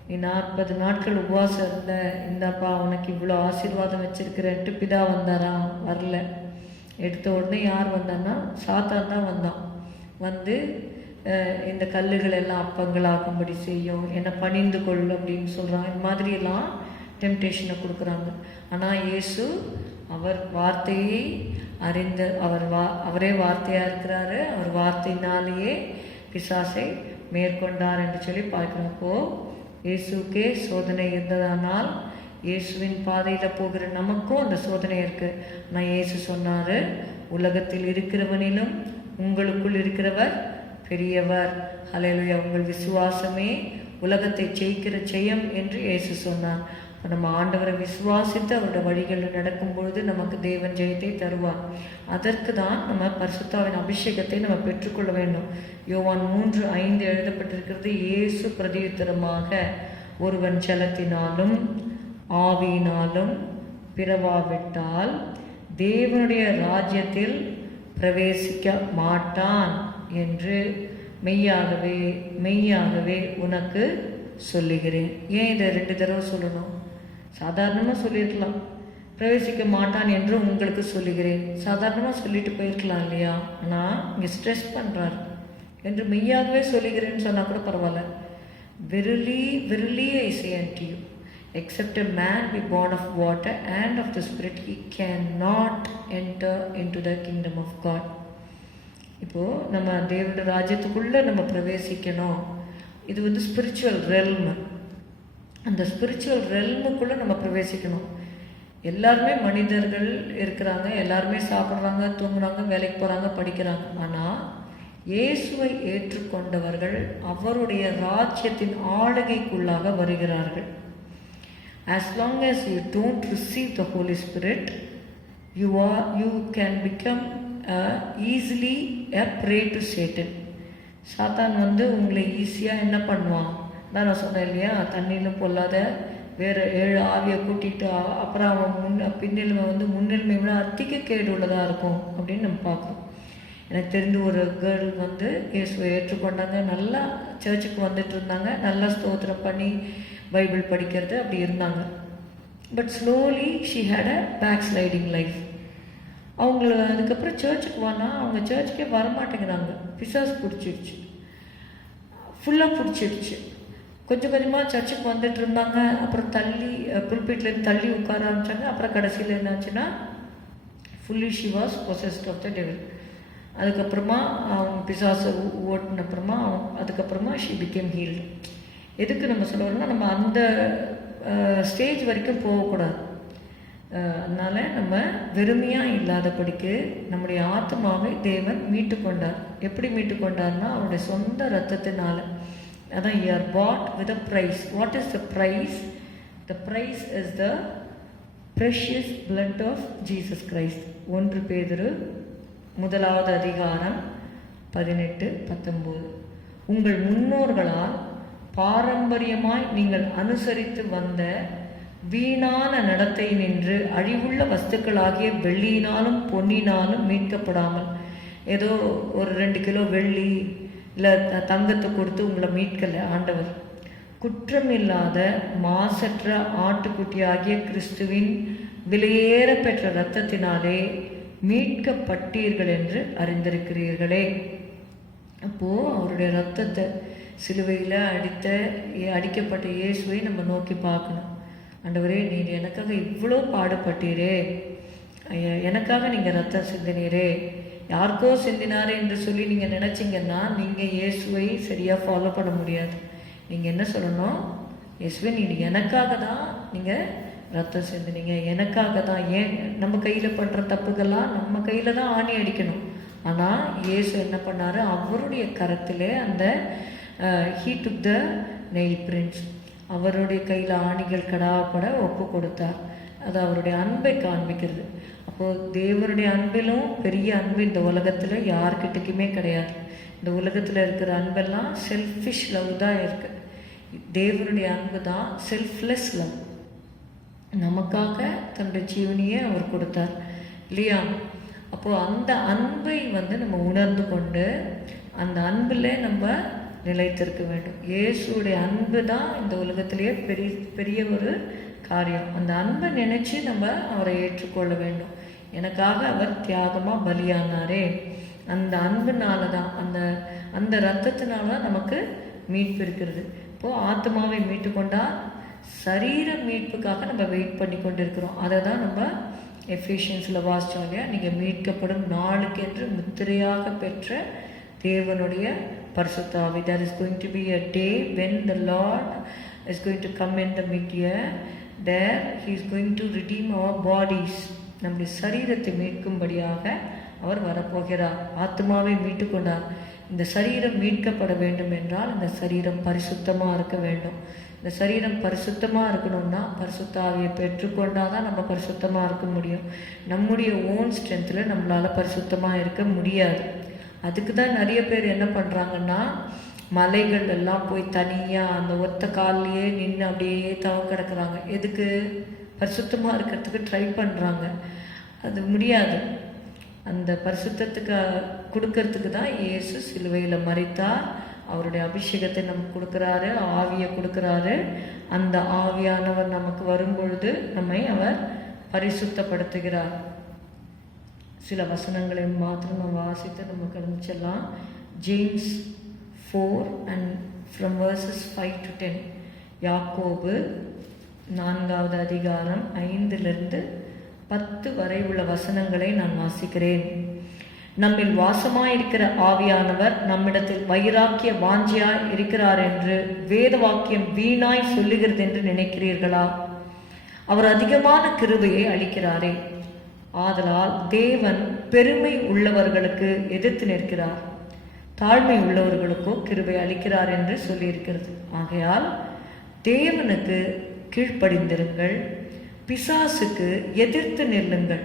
நீ 40 நாட்கள் உபவாசம் இருந்த, இந்தாப்பா உனக்கு இவ்வளோ ஆசீர்வாதம் வச்சிருக்கிறேன்ட்டு பிதா வந்தாரா? வரல. எடுத்த உடனே யார் வந்தான்னா சாத்தான் தான் வந்தான். இந்த கல்லுகள் எல்லாம் அப்பங்களாகும்படி செய்யும், என்னை பணிந்து கொள் அப்படின்னு சொல்கிறான். இந்த மாதிரியெல்லாம் டெம்டேஷனை கொடுக்குறாங்க. ஆனால் இயேசு அவர் வார்த்தையை அறிந்த அவரே வார்த்தையாக இருக்கிறாரு. அவர் வார்த்தையினாலேயே பிசாசை மேற்கொண்டார் என்று சொல்லி பார்க்குறப்போ, இயேசுக்கே சோதனை இருந்ததானால் இயேசுவின் பாதையில் போகிற நமக்கும் அந்த சோதனை இருக்குது. ஆனால் இயேசு சொன்னார், உலகத்தில் இருக்கிறவனிலும் உங்களுக்குள் இருக்கிறவர் பெரியவர். ஹல்லேலூயா. உங்கள் விசுவாசமே உலகத்தை ஜெயிக்கிற ஜெயம் என்று இயேசு சொன்னார். நம்ம ஆண்டவரை விசுவாசித்து அவருடைய வழிகளில் நடக்கும் பொழுது நமக்கு தேவன் ஜெயத்தை தருவார். அதற்கு தான் நம்ம பரிசுத்தாவின் அபிஷேகத்தை நம்ம பெற்றுக்கொள்ள வேண்டும். யோவான் 3:5 எழுதப்பட்டிருக்கிறது, இயேசு பிரதியுத்தரமாக, ஒருவன் ஜலத்தினாலும் ஆவியினாலும் பிறவாவிட்டால் தேவனுடைய ராஜ்யத்தில் பிரவேசிக்க மாட்டான் என்று மெய்யாகவே மெய்யாகவே உனக்கு சொல்லுகிறேன். ஏன் இதை 2 தடவை சொல்லணும்? சாதாரணமாக சொல்லியிருக்கலாம், பிரவேசிக்க மாட்டான் என்று உங்களுக்கு சொல்லுகிறேன், சாதாரணமாக சொல்லிட்டு போயிருக்கலாம் இல்லையா? ஆனால் இங்கே ஸ்ட்ரெஸ் பண்ணுறாரு, என்று மெய்யாகவே சொல்லுகிறேன்னு சொன்னால் கூட பரவாயில்ல. Verily, verily I say unto you, except a man be born of water and of the Spirit, he cannot enter into the kingdom of God. இப்போது நம்ம தேவனுடைய ராஜ்யத்துக்குள்ளே நம்ம பிரவேசிக்கணும். இது ஸ்பிரிச்சுவல் ரெல்ம். அந்த ஸ்பிரிச்சுவல் ரெல்முக்குள்ளே நம்ம பிரவேசிக்கணும். எல்லாருமே மனிதர்கள் இருக்கிறாங்க, எல்லாருமே சாப்பிட்றாங்க, தூங்குறாங்க, வேலைக்கு போகிறாங்க, படிக்கிறாங்க. ஆனால் இயேசுவை ஏற்றுக்கொண்டவர்கள் அவருடைய ராஜ்யத்தின் ஆளுகைக்குள்ளாக வருகிறார்கள். As long as you don't receive the Holy Spirit, you can become easily a prey to Satan. சாத்தான் உங்களை ஈஸியாக என்ன பண்ணுவான்? நான் சொன்னேன் இல்லையா, தண்ணியிலும் பொல்லாத வேறு 7 ஆவியை கூட்டிகிட்டு அப்புறம் அவன் பின்னிலுமை முன்னிலைமை விட அதிக கேடு உள்ளதாக இருக்கும் அப்படின்னு நம்ம பார்க்குறோம். எனக்கு தெரிஞ்ச ஒரு கேர்ள் இயேசுவை ஏற்றுக்கொண்டாங்க, நல்லா சர்ச்சுக்கு வந்துட்டு இருந்தாங்க, நல்லா ஸ்தோத்திரம் பண்ணி பைபிள் படிக்கிறது அப்படி இருந்தாங்க. But slowly she had a back sliding life. அவங்கள அதுக்கப்புறம் சர்ச்சுக்கு வானா அவங்க சர்ச்சுக்கே வரமாட்டேங்கிறாங்க. பிசாஸ் பிடிச்சிடுச்சு, ஃபுல்லாக பிடிச்சிடுச்சு. கொஞ்சம் கொஞ்சமாக சர்ச்சுக்கு வந்துட்டு இருந்தாங்க, அப்புறம் புல்பீட்லேருந்து தள்ளி உட்கார ஆரம்பித்தாங்க. அப்புறம் கடைசியில் என்னாச்சுன்னா fully she was possessed of the devil. அதுக்கப்புறமா அவங்க பிசாசை ஓட்டினப்புறமா அதுக்கப்புறமா ஷி பிகேம் ஹீல்டு. எதுக்கு நம்ம சொல்ல வரோம்னா, நம்ம அந்த ஸ்டேஜ் வரைக்கும் போகக்கூடாது. அதனால் நம்ம வெறுமையாக இல்லாதபடிக்கு நம்முடைய ஆத்மாவை தேவன் மீட்டு கொண்டார். எப்படி மீட்டு கொண்டார்னா, அவருடைய சொந்த இரத்தத்தினால. அதான் you are bought with a price. What is the price? The price is the precious blood of Jesus Christ. 1 பேதுரு 1 அதிகாரம் 18-19. உங்கள் முன்னோர்களால் பாரம்பரியமாய் நீங்கள் அனுசரித்து வந்த வீணான நடத்தை நின்று அழிவுள்ள வஸ்துக்களாகிய வெள்ளியினாலும் பொன்னினாலும் மீட்கப்படாமல், ஏதோ ஒரு 2 கிலோ வெள்ளி இல்லை தங்கத்தை கொடுத்து உங்களை மீட்கலை ஆண்டவர். குற்றமில்லாத மாசற்ற ஆட்டுக்குட்டியாகிய கிறிஸ்துவின் விலையேற பெற்ற இரத்தத்தினாலே மீட்கப்பட்டீர்கள் என்று அறிந்திருக்கிறீர்களே. அப்போது அவருடைய இரத்தத்தை, சிலுவையில் அடிக்கப்பட்ட இயேசுவை நம்ம நோக்கி பார்க்கணும். ஆண்டவரே, நீங்கள் எனக்காக இவ்வளோ பாடுபட்டீரே, எனக்காக நீங்கள் ரத்தம் சிந்தினீரே. யாருக்கோ சிந்தினாரே என்று சொல்லி நீங்கள் நினச்சிங்கன்னா நீங்கள் இயேசுவை சரியாக ஃபாலோ பண்ண முடியாது. நீங்கள் என்ன சொல்லணும்? இயேசுவை நீங்கள் எனக்காக தான் நீங்கள் ரத்தம் சிந்தினீங்க, எனக்காக தான். ஏன் நம்ம கையில் பண்ணுற தப்புக்கெல்லாம் நம்ம கையில் தான் ஆணி அடிக்கணும். ஆனால் இயேசு என்ன பண்ணார்? அவருடைய கரத்திலே அந்த he took the nail prints, அவருடைய கையில் ஆணிகள் கடாப்பட ஒப்பு கொடுத்தார். அது அவருடைய அன்பை காண்பிக்கிறது. அப்போது தேவனுடைய அன்பிலும் பெரிய அன்பு இந்த உலகத்தில் யார்கிட்டக்குமே கிடையாது. இந்த உலகத்தில் இருக்கிற அன்பெல்லாம் செல்ஃபிஷ் லவ் தான் இருக்குது. தேவனுடைய அன்பு தான் செல்ஃப்லெஸ் லவ். நமக்காக தன்னுடைய ஜீவனையே அவர் கொடுத்தார் இல்லையா? அப்போது அந்த அன்பை நம்ம உணர்ந்து கொண்டு அந்த அன்பில் நம்ம நிலைத்திருக்க வேண்டும். இயேசுடைய அன்பு தான் இந்த உலகத்திலேயே பெரிய ஒரு காரியம். அந்த அன்பை நினைச்சு நம்ம அவரை ஏற்றுக்கொள்ள வேண்டும். எனக்காக அவர் தியாகமாக பலியானாரே, அந்த அன்புனால தான், அந்த ரத்தத்தினால தான் நமக்கு மீட்பு இருக்கிறது. இப்போது ஆத்மாவை மீட்டு கொண்டா சரீர மீட்புக்காக நம்ம வெயிட் பண்ணி கொண்டு இருக்கிறோம். அதை தான் நம்ம எஃபிஷியன்ஸில் வாசித்தோம் இல்லையா? நீங்கள் மீட்கப்படும் நாளுக்கென்று முத்திரையாக பெற்ற தேவனுடைய பரிசுத்த ஆவி. There is going to be a day when the Lord is going to come in the mid-year. There he is going to redeem our bodies. நம்முடைய சரீரத்தை மீட்கும்படியாக அவர் வரப்போகிறார். ஆத்மாவை மீட்டு கொண்டார். இந்த சரீரம் மீட்கப்பட வேண்டும் என்றால் இந்த சரீரம் பரிசுத்தமாக இருக்க வேண்டும். இந்த சரீரம் பரிசுத்தமாக இருக்கணும்னா பரிசுத்த ஆவியை பெற்றுக்கொண்டால் தான் நம்ம பரிசுத்தமாக இருக்க முடியும். நம்முடைய ஓன் ஸ்ட்ரென்த்தில் நம்மளால் பரிசுத்தமாக இருக்க முடியாது. அதுக்கு தான் நிறைய பேர் என்ன பண்ணுறாங்கன்னா, மலைகள் எல்லாம் போய் தனியாக அந்த ஒத்த கால்லையே நின்று அப்படியே தவம் கிடக்குறாங்க. எதுக்கு? பரிசுத்தமாக இருக்கிறதுக்கு ட்ரை பண்ணுறாங்க. அது முடியாது. அந்த பரிசுத்தத்துக்கு கொடுக்கறதுக்கு தான் இயேசு சிலுவையில் மரித்தார். அவருடைய அபிஷேகத்தை நமக்கு கொடுக்குறாரு, ஆவியை கொடுக்குறாரு. அந்த ஆவியானவர் நமக்கு வரும்பொழுது நம்மை அவர் பரிசுத்தப்படுத்துகிறார். சில வசனங்களை மாத்திரம் நம்ம வாசித்து நம்ம கணிச்செல்லாம். James 4 and from verses 5 to 10. யாக்கோபு 4வது அதிகாரம் 5 10 வரை உள்ள வசனங்களை நான் வாசிக்கிறேன். நம்மில் வாசமாயிருக்கிற ஆவியானவர் நம்மிடத்தில் வைராக்கிய வாஞ்சியாய் இருக்கிறார் என்று வேத வாக்கியம் வீணாய் சொல்லுகிறது என்று நினைக்கிறீர்களா? அவர் அதிகமான கிருபையை அளிக்கிறாரே. ஆதலால் தேவன் பெருமை உள்ளவர்களுக்கு எதிர்த்து நிற்கிறார், தாழ்மை உள்ளவர்களுக்கோ கிருபை அளிக்கிறார் என்று சொல்லியிருக்கிறது. ஆகையால் தேவனுக்கு கீழ்ப்படிந்திருங்கள், பிசாசுக்கு எதிர்த்து நில்லுங்கள்,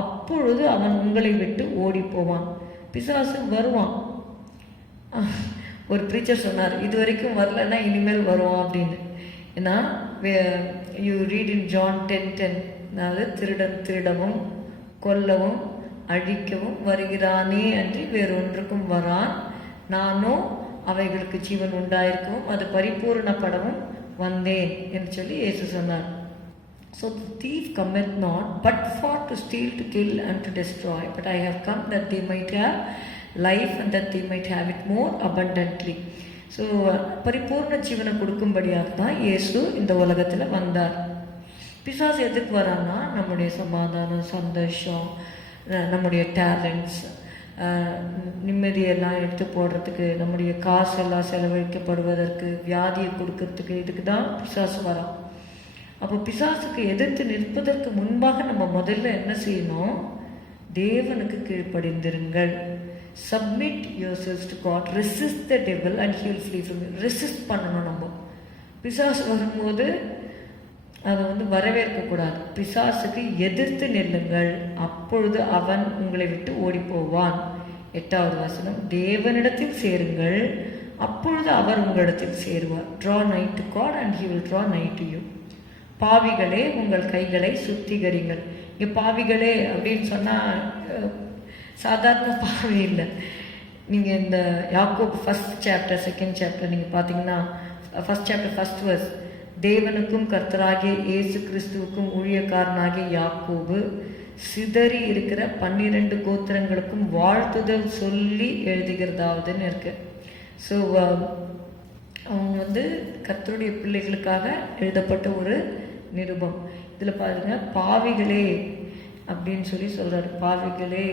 அப்பொழுது அவன் உங்களை விட்டு ஓடி போவான். பிசாசு வருவான். ஒரு ப்ரீச்சர் சொன்னார், இது வரைக்கும் வரலன்னா இனிமேல் வருவான் அப்படின்னு. ஏன்னா யூ ரீட் இன் John 10:10, அதாவது திருடன் திருடவும் கொல்லவும் அழிக்கவும் வருகிறானே அன்றி வேறொன்றுக்கும் வரான், நானோ அவைகளுக்கு ஜீவன் உண்டாயிருக்கவும் அது பரிபூர்ணப்படவும் வந்தேன் என்று சொல்லி இயேசு சொன்னார். So the thief cometh not but for to steal, to kill and to destroy, but I have come that they might have life and that they might have it more abundantly. So பரிபூர்ண ஜீவனை கொடுக்கும்படியாக தான் இயேசு இந்த உலகத்தில் வந்தார். பிசாசு எதுக்கு வரான்னா நம்முடைய சமாதானம், சந்தோஷம், நம்முடைய டேலண்ட்ஸ், நிம்மதியெல்லாம் எடுத்து போடுறதுக்கு, நம்முடைய காசெல்லாம் செலவழிக்கப்படுவதற்கு, வியாதியை கொடுக்கறதுக்கு, இதுக்கு தான் பிசாசு வரான். அப்போ பிசாசுக்கு எதிர்த்து நிற்பதற்கு முன்பாக நம்ம முதல்ல என்ன செய்யணும்? தேவனுக்கு கீழ்ப்படிந்திருங்கள். Submit yourselves to God, resist the devil and he will flee from you. Resist பண்ணணும். நம்ம பிசாசு வரும்போது அதை வரவேற்கக்கூடாது. பிசாசுக்கு எதிர்த்து நில்லுங்கள், அப்பொழுது அவன் உங்களை விட்டு ஓடி போவான். 8வது வசனம், தேவனிடத்தில் சேருங்கள், அப்பொழுது அவர் உங்களிடத்தில் சேருவார். Draw nigh to God and he will draw nigh to you. பாவிகளே உங்கள் கைகளை சுத்திகரிங்கள். இங்கே பாவிகளே அப்படின்னு சொன்னால் சாதாரண பாவி இல்லை. நீங்கள் இந்த Yakob first chapter second chapter நீங்கள் பார்த்தீங்கன்னா, ஃபர்ஸ்ட் சாப்டர் ஃபர்ஸ்ட் வர்ஸ், தேவனுக்கும் கர்த்தராகிய இயேசு கிறிஸ்துவுக்கும் ஊழியக்காரனாகிய யாக்கோபு சிதறி இருக்கிற 12 கோத்திரங்களுக்கும் வாழ்த்துதல் சொல்லி எழுதுகிறதாவதுன்னு இருக்கு. ஸோ அவங்க வந்து கர்த்தருடைய பிள்ளைகளுக்காக எழுதப்பட்ட ஒரு நிருபம். இதில் பாருங்க, பாவிகளே அப்படின்னு சொல்லி சொல்றாரு. பாவிகளே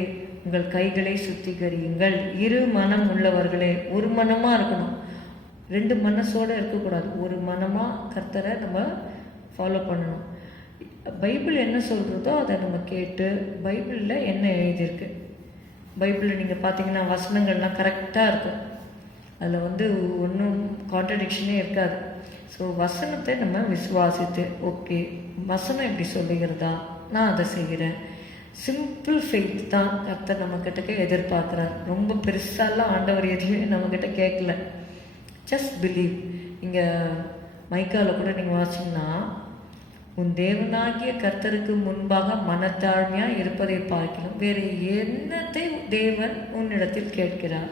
உங்கள் கைகளை சுத்திகரியுங்கள், இரு மனம் உள்ளவர்களே. ஒரு மனமாக இருக்கணும், 2 மனசோடு இருக்கக்கூடாது. ஒரு மனமாக கர்த்தரை நம்ம ஃபாலோ பண்ணணும். பைபிள் என்ன சொல்கிறதோ அதை நம்ம கேட்டு, பைபிளில் என்ன எழுதியிருக்கு, பைபிளில் நீங்கள் பார்த்தீங்கன்னா வசனங்கள்லாம் கரெக்டாக இருக்கும். அதில் வந்து ஒன்றும் கான்ட்ரடிக்ஷனே இருக்காது. ஸோ வசனத்தை நம்ம விசுவாசித்து, ஓகே வசனம் இப்படி சொல்லுகிறதா, நான் அதை செய்கிறேன். சிம்பிள் ஃபெய்த் தான் கர்த்தர் நம்மக்கிட்ட எதிர்பார்க்குறார். ரொம்ப பெருசாலாம் ஆண்டவர் எதுவுமே நம்மக்கிட்ட கேட்கல. Just believe. இங்கே மைக்காவில் கூட நீங்கள் வாசிங்கன்னா, உன் தேவனாகிய கர்த்தருக்கு முன்பாக மனத்தாழ்மையாக இருப்பதை பார்க்கலாம், வேறு என்னத்தை தேவன் உன்னிடத்தில் கேட்கிறார்.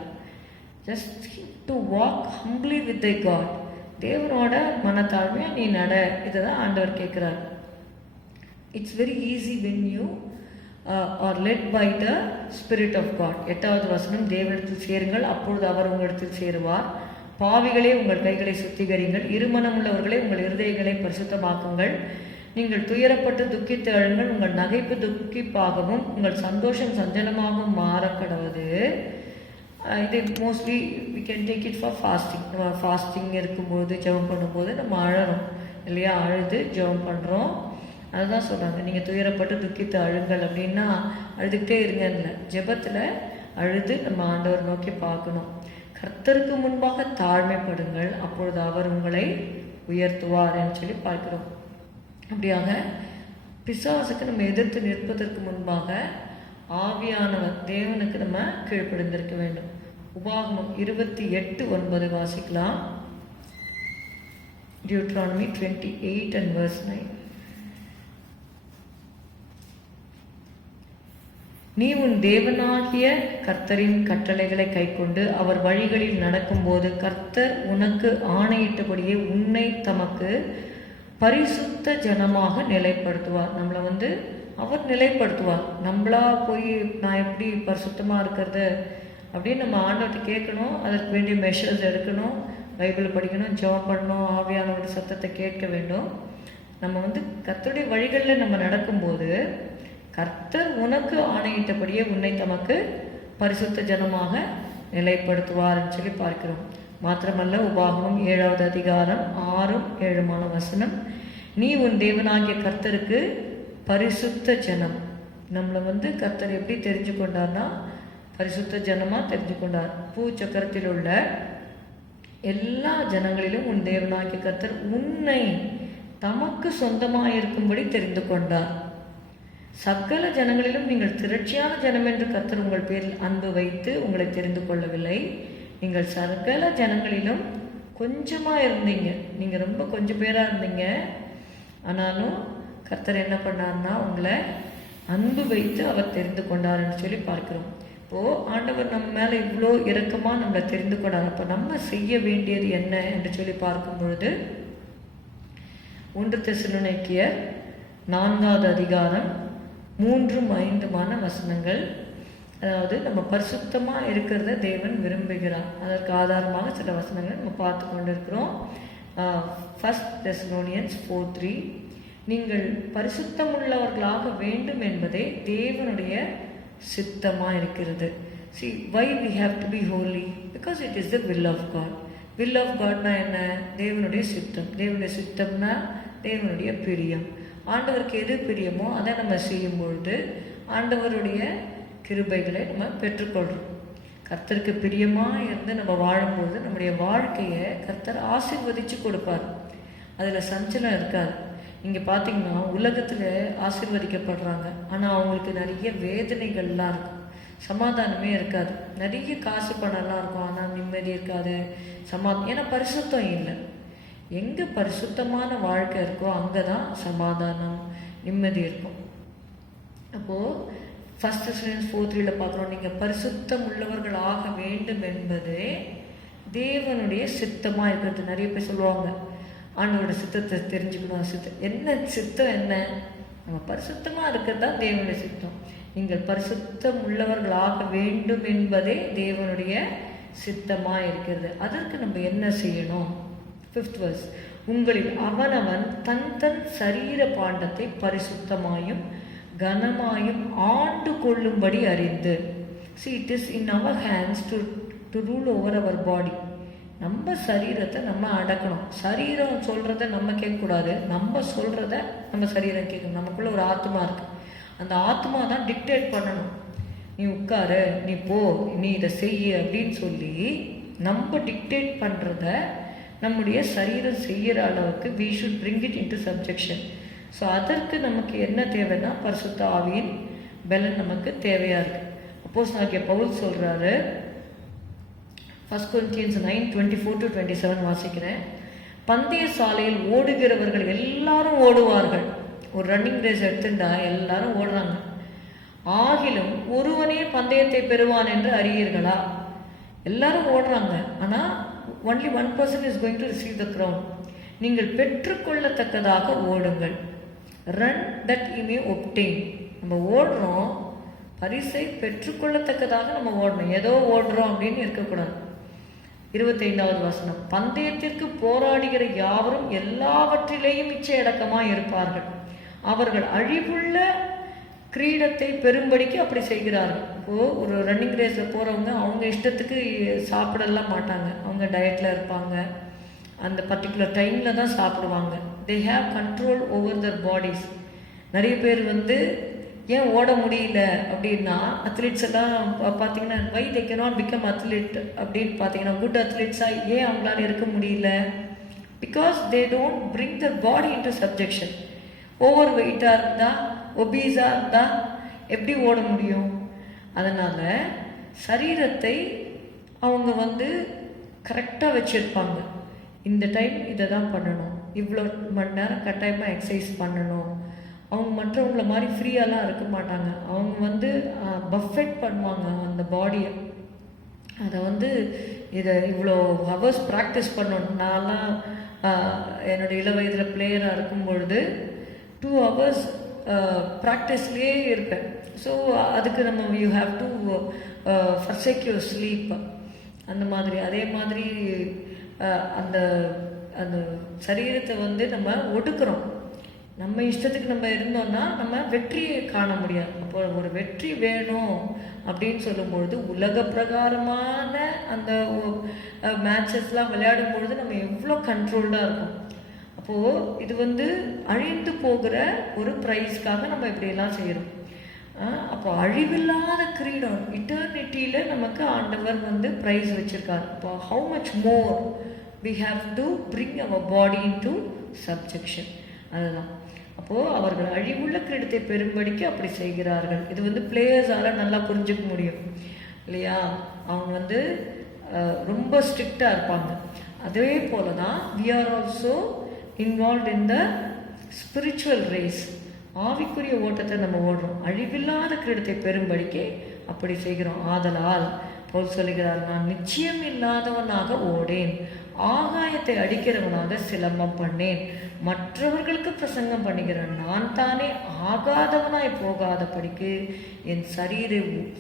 Just to walk humbly with thy God. தேவனோட மனத்தாழ்மையாக நீ நட, இதை தான் ஆண்டவர் கேட்குறார். It's very easy when you are led by the spirit of God. 8வது வசனம், தேவனிடத்தில் சேருங்கள், அப்பொழுது அவர் உங்களிடத்தில் சேருவார். பாவிகளே உங்கள் கைகளை சுத்திகரிங்கள், இருமனம் உள்ளவர்களே உங்கள் இருதயங்களை பரிசுத்தமாக்குங்கள். நீங்கள் துயரப்பட்டு துக்கித்து அழுங்கள், உங்கள் நகைப்பு துக்கிப்பாகவும் உங்கள் சந்தோஷம் சஞ்சலமாகவும் மாறக்கடவது. இது mostly we can take it for fasting. நம்ம ஃபாஸ்டிங் இருக்கும்போது ஜெபம் பண்ணும்போது நம்ம அழறோம் இல்லையா, அழுது ஜெபம் பண்ணுறோம். அதுதான் சொல்கிறாங்க, நீங்கள் துயரப்பட்டு துக்கித்து அழுங்கள் அப்படின்னா அழுதுகிட்டே இருங்கன்னு. ஜெபத்தில் அழுது நம்ம ஆண்டவர் நோக்கி பார்க்கணும். கர்த்தருக்கு முன்பாக தாழ்மைப்படுங்கள், அப்பொழுது அவர் உங்களை உயர்த்துவார் என்று சொல்லி பார்க்கிறோம். அப்படியாக பிசாசுக்கு நம்ம எதிர்த்து நிற்பதற்கு முன்பாக ஆவியானவர் தேவனுக்கு நம்ம கீழ்ப்படிந்திருக்க வேண்டும். உபாகமம் 28:9 வாசிக்கலாம். Deuteronomy 28 and verse 9. நீ உன் தேவனாகிய கர்த்தரின் கட்டளைகளை கைக்கொண்டு அவர் வழிகளில் நடக்கும்போது கர்த்தர் உனக்கு ஆணையிட்டபடியே உன்னை தமக்கு பரிசுத்த ஜனமாக நிலைப்படுத்துவார். நம்மளை வந்து அவர் நிலைப்படுத்துவார். நம்மளா போய் நான் எப்படி பரிசுத்தமாக இருக்கிறது அப்படின்னு நம்ம ஆண்டவர்கிட்ட கேட்கணும். அதற்கு வேண்டிய மெஷர்ஸ் எடுக்கணும், பைபிள் படிக்கணும், ஜெபம் பண்ணணும், ஆவியானவருடைய சத்தத்தை கேட்க வேண்டும். நம்ம வந்து கர்த்தருடைய வழிகளில் நம்ம நடக்கும்போது கர்த்தர் உனக்கு ஆணையிட்டபடியே உன்னை தமக்கு பரிசுத்த ஜனமாக நிலைப்படுத்துவார்ன்னு சொல்லி பார்க்கிறோம். மாத்திரமல்ல, உபாகமம் 7வது அதிகாரம் 6-7 வசனம், நீ உன் தேவனாகிய கர்த்தருக்கு பரிசுத்த ஜனம். நம்மளை வந்து கர்த்தர் எப்படி தெரிஞ்சு கொண்டார்னா பரிசுத்த ஜனமாக தெரிஞ்சு கொண்டார். பூச்சக்கரத்தில் உள்ள எல்லா ஜனங்களிலும் உன் தேவனாகிய கர்த்தர் உன்னை தமக்கு சொந்தமாக இருக்கும்படி தெரிந்து கொண்டார். சகல ஜனங்களிலும் நீங்கள் திரட்சியான ஜனம் என்று கர்த்தர் உங்கள் பேரில் அன்பு வைத்து உங்களை தெரிந்து கொள்ளவில்லை. நீங்கள் சகல ஜனங்களிலும் கொஞ்சமாக இருந்தீங்க, நீங்கள் ரொம்ப கொஞ்சம் பேராக இருந்தீங்க. ஆனாலும் கர்த்தர் என்ன பண்ணார்னா உங்களை அன்பு வைத்து அவர் தெரிந்து கொண்டார்ன்னு சொல்லி பார்க்கிறோம். இப்போது ஆண்டவர் நம்ம மேலே இவ்வளோ இரக்கமாக நம்மளை தெரிந்து கொண்டார். அப்போ நம்ம செய்ய வேண்டியது என்ன என்று சொல்லி பார்க்கும் பொழுது 1 தெசலோனிக்கேயர் 4வது அதிகாரம் 3-5 வசனங்கள். அதாவது நம்ம பரிசுத்தமாக இருக்கிறத தேவன் விரும்புகிறார். அதற்கு ஆதாரமாக சில வசனங்கள் நம்ம பார்த்து கொண்டு இருக்கிறோம். 1 தெசலோனியன்ஸ் 4:3, நீங்கள் பரிசுத்தமுள்ளவர்களாக வேண்டும் என்பதே தேவனுடைய சித்தமாக இருக்கிறது. See, why we have to be holy? Because it is the will of God. Will of Godனா என்ன? தேவனுடைய சித்தம். தேவனுடைய சித்தம்னா தேவனுடைய பிரியம். ஆண்டவருக்கு எது பிரியமோ அதை நம்ம செய்யும் பொழுது ஆண்டவருடைய கிருபைகளை நம்ம பெற்றுக்கொள்கிறோம். கர்த்தருக்கு பிரியமாக இருந்து நம்ம வாழும்பொழுது நம்முடைய வாழ்க்கையை கர்த்தர் ஆசீர்வதித்து கொடுப்பார். அதில் சஞ்சலம் இருக்காது. இங்கே பார்த்தீங்கன்னா உலகத்தில் ஆசீர்வதிக்கப்படுறாங்க, ஆனால் அவங்களுக்கு நிறைய வேதனைகள்லாம் இருக்கும், சமாதானமே இருக்காது. நிறைய காசு பணம்லாம் இருக்கும், ஆனால் நிம்மதி இருக்காது, ஏன்னா பரிசுத்தம் இல்லை. எங்கே பரிசுத்தமான வாழ்க்கை இருக்கோ அங்கே தான் சமாதானம், நிம்மதி இருக்கும். அப்போது 1 Thessalonians 4:3 பார்க்குறோம், நீங்கள் பரிசுத்தம் உள்ளவர்கள் ஆக வேண்டும் என்பதே தேவனுடைய சித்தமாக இருக்கிறது. நிறைய பேர் சொல்லுவாங்க, ஆண்டவரோட சித்தத்தை தெரிஞ்சுக்கணும். என்ன சித்தம்? என்ன? நம்ம பரிசுத்தமாக இருக்கிறது தான் தேவனுடைய சித்தம். நீங்கள் பரிசுத்தம் உள்ளவர்களாக வேண்டும் என்பதே தேவனுடைய சித்தமாக இருக்கிறது. அதற்கு நம்ம என்ன செய்யணும்? 5th verse, உங்களில் அவனவன் தன் தன் சரீர பாண்டத்தை பரிசுத்தமாயும் கனமாயும் ஆண்டு கொள்ளும்படி அறிந்து. See, it is in our hands to rule over our body. நம்ம சரீரத்தை நம்ம அடக்கணும். சரீரம் சொல்கிறத நம்ம கேட்கக்கூடாது, நம்ம சொல்கிறத நம்ம சரீரம் கேட்கணும். நமக்குள்ள ஒரு ஆத்மா இருக்குது, அந்த ஆத்மா தான் டிக்டேட் பண்ணணும். நீ உட்காரு, நீ போ, நீ இதை செய்ய அப்படின்னு சொல்லி நம்ம டிக்டேட் பண்ணுறத நம்முடைய சரீரம் செய்கிற அளவுக்கு we should bring it into subjection. So அதற்கு நமக்கு என்ன தேவைன்னா பரிசுத்த ஆவியின் பலன் நமக்கு தேவையாக இருக்குது. அப்போஸ்தலனாகிய பவுல் சொல்கிறாரு, 1 Corinthians 9:24-27 வாசிக்கிறேன். பந்தய சாலையில் ஓடுகிறவர்கள் எல்லாரும் ஓடுவார்கள். ஒரு ரன்னிங் ரேஸ் எடுத்துட்டா எல்லாரும் ஓடுறாங்க. ஆகிலும் ஒருவனே பந்தயத்தை பெறுவான் என்று அறியீர்களா? எல்லாரும் ஓடுறாங்க, ஆனால் only one person is going to receive the crown. நீங்கள் பெற்றுக்கொள்ளத்தக்கதாக ஓடுங்கள். Run that you may obtain. நம்ம ஓடுறோம், பரிசை பெற்றுக்கொள்ளத்தக்கதாக நம்ம ஓடணும். ஏதோ ஓடுறோம் அப்படின்னு இருக்கக்கூடாது. 25வது வசனம், பந்தயத்திற்கு போராடுகிற யாவரும் எல்லாவற்றிலேயும் இச்சையடக்கமாக இருப்பார்கள். அவர்கள் அழிவுள்ள கிரீடத்தை பெரும்படிக்கு அப்படி செய்கிறார்கள். இப்போது ஒரு ரன்னிங் ரேஸில் போகிறவங்க அவங்க இஷ்டத்துக்கு சாப்பிடலாம் மாட்டாங்க. அவங்க டயட்டில் இருப்பாங்க, அந்த பர்டிகுலர் டைமில் தான் சாப்பிடுவாங்க. They have control over Dhar bodies. நிறைய பேர் ஏன் ஓட முடியல அப்படின்னா, அத்லீட்ஸ் எல்லாம் பார்த்தீங்கன்னா வை தே கேனாட் பிகம் அத்லீட் அப்படின்னு பார்த்தீங்கன்னா, குட் அத்லீட்ஸாக ஏன் அவங்களால இருக்க முடியல? Because they don't bring the body into subjection. Over வெயிட்டாக இருந்தால், ஒபீஸாக இருந்தால் எப்படி ஓட முடியும்? அதனால் சரீரத்தை அவங்க கரெக்டாக வச்சுருப்பாங்க. இந்த டைம் இதை தான் பண்ணணும், இவ்வளோ மணி நேரம் கட்டாயமாக எக்ஸசைஸ் பண்ணணும். அவங்க மற்றவங்கள மாதிரி ஃப்ரீயாலாம் இருக்க மாட்டாங்க. அவங்க பஃபெட் பண்ணுவாங்க அந்த பாடியை. அதை இதை இவ்வளோ ஹவர்ஸ் ப்ராக்டிஸ் பண்ணணும். நான்லாம் என்னோடய இள வயதில் பிளேயராக இருக்கும் பொழுது 2 hours ப்ராக்டிஸ்லேயே இருப்பேன். ஸோ அதுக்கு நம்ம you have to forsake your sleep. அந்த மாதிரி அதே மாதிரி அந்த அந்த சரீரத்தை நம்ம ஒடுக்குறோம். நம்ம இஷ்டத்துக்கு நம்ம இருந்தோம்னா நம்ம வெற்றியை காண முடியாது. அப்போ ஒரு வெற்றி வேணும் அப்படின்னு சொல்லும்பொழுது உலக பிரகாரமான அந்த மேட்சஸ்லாம் விளையாடும் பொழுது நம்ம எவ்வளோ கண்ட்ரோல்டாக இருக்கும். அப்போது இது அழிந்து போகிற ஒரு ப்ரைஸ்க்காக நம்ம இப்படியெல்லாம் செய்கிறோம். அப்போ அழிவில்லாத கிரீடம் இட்டர்னிட்டியில் நமக்கு ஆண்டவர் ப்ரைஸ் வச்சுருக்கார். அப்போ how much more we have to bring our body into subjection. அதுதான். அப்போது அவர்கள் அழிவுள்ள கிரீடத்தை பெரும்படிக்கு அப்படி செய்கிறார்கள். இது பிளேயர்ஸால் நல்லா புரிஞ்சுக்க முடியும் இல்லையா? அவங்க ரொம்ப ஸ்ட்ரிக்டாக இருப்பாங்க. அதே போல தான் we are also involved in the spiritual race. ஆவிக்குரிய ஓட்டத்தை நம்ம ஓடுறோம். அழிவில்லாத கிரீடத்தை பெரும்படிக்கு அப்படி செய்கிறோம். ஆதலால் பவுல் சொல்லுகிறார், நான் நிச்சயம் இல்லாதவனாக ஓடேன், ஆகாயத்தை அடிக்கிறவனாக சிலம்பம் பண்ணேன், மற்றவர்களுக்கு பிரசங்கம் பண்ணுகிறேன், நான் தானே ஆகாதவனாய் போகாதபடிக்கு என்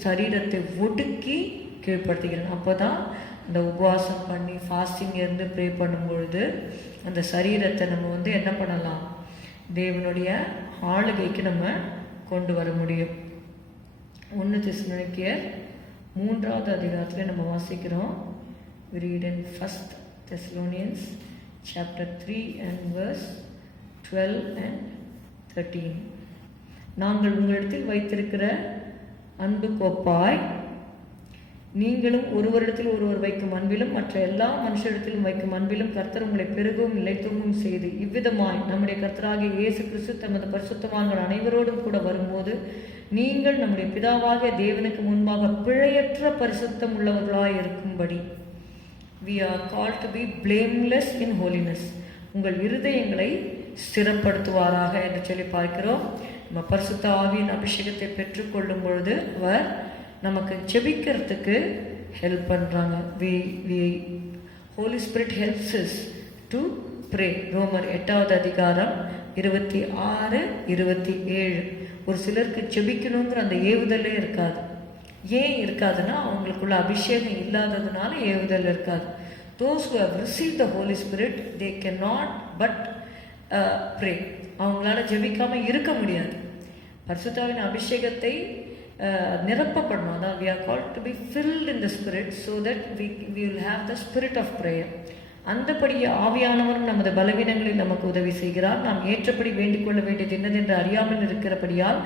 சரீரத்தை ஒடுக்கி கீழ்ப்படுத்துகிறேன். அப்போ தான் அந்த உபவாசம் பண்ணி ஃபாஸ்டிங் இருந்து ப்ரே பண்ணும்பொழுது அந்த சரீரத்தை நம்ம என்ன பண்ணலாம்? தேவனுடைய ஆளுகைக்கு நம்ம கொண்டு வர முடியும். 1 தெசலோனிக்கேயர் 3வது அதிகாரத்தில் நம்ம வாசிக்கிறோம். We read in 1 Thessalonians chapter 3 and verse 12 and 13. நாங்கள் உங்களிடத்தில் வைத்திருக்கிற அன்பு கோப்பாய் நீங்களும் ஒருவரிடத்தில் ஒருவர் வைக்கும் அன்பிலும் மற்ற எல்லா மனுஷரிடத்திலும் வைக்கும் அன்பிலும் கர்த்தர் உங்களை பெருகவும் நிலைத்தூங்கும் செய்து இவ்விதமாய் நம்முடைய கர்த்தராகிய இயேசு கிறிஸ்து தமது பரிசுத்தவான்கள் அனைவரோடும் கூட வரும்போது நீங்கள் நம்முடைய பிதாவாகிய தேவனுக்கு முன்பாக பிழையற்ற பரிசுத்தம் உள்ளவர்களாய் இருக்கும்படி we are called to be blameless in holiness. உங்கள் இருதயங்களை ஸ்திரப்படுத்துவாராக என்று சொல்லி பார்க்கிறோம். நம்ம பரிசுத்த ஆவியின் அபிஷேகத்தை பெற்றுக்கொள்ளும் பொழுது அவர் நமக்கு ஜெபிக்கிறதுக்கு ஹெல்ப் பண்ணுறாங்க. Holy spirit helps us to pray. ரோமர் 8வது அதிகாரம் 26, 27. ஒரு சிலருக்கு ஜெபிக்கணுங்கிற அந்த ஏவுதலே இருக்காது. ஏன் இருக்காதுன்னா அவங்களுக்குள்ள அபிஷேகம் இல்லாததுனால ஏவுதல் இருக்காது. Those who have received the Holy Spirit, they cannot but pray. அவங்களால ஜெபிக்காம இருக்க முடியாது. பரிசுத்தாவின் அபிஷேகத்தை நிரப்பப்படணும். அதாவது we are called to be filled in the Spirit so that we will have the spirit of prayer. அந்தபடியே ஆவியானவரும் நமது பலவீனங்களில் நமக்கு உதவி செய்கிறார். நாம் ஏற்றபடி வேண்டிக் கொள்ள வேண்டியது என்னதென்று அறியாமல் இருக்கிறபடியால்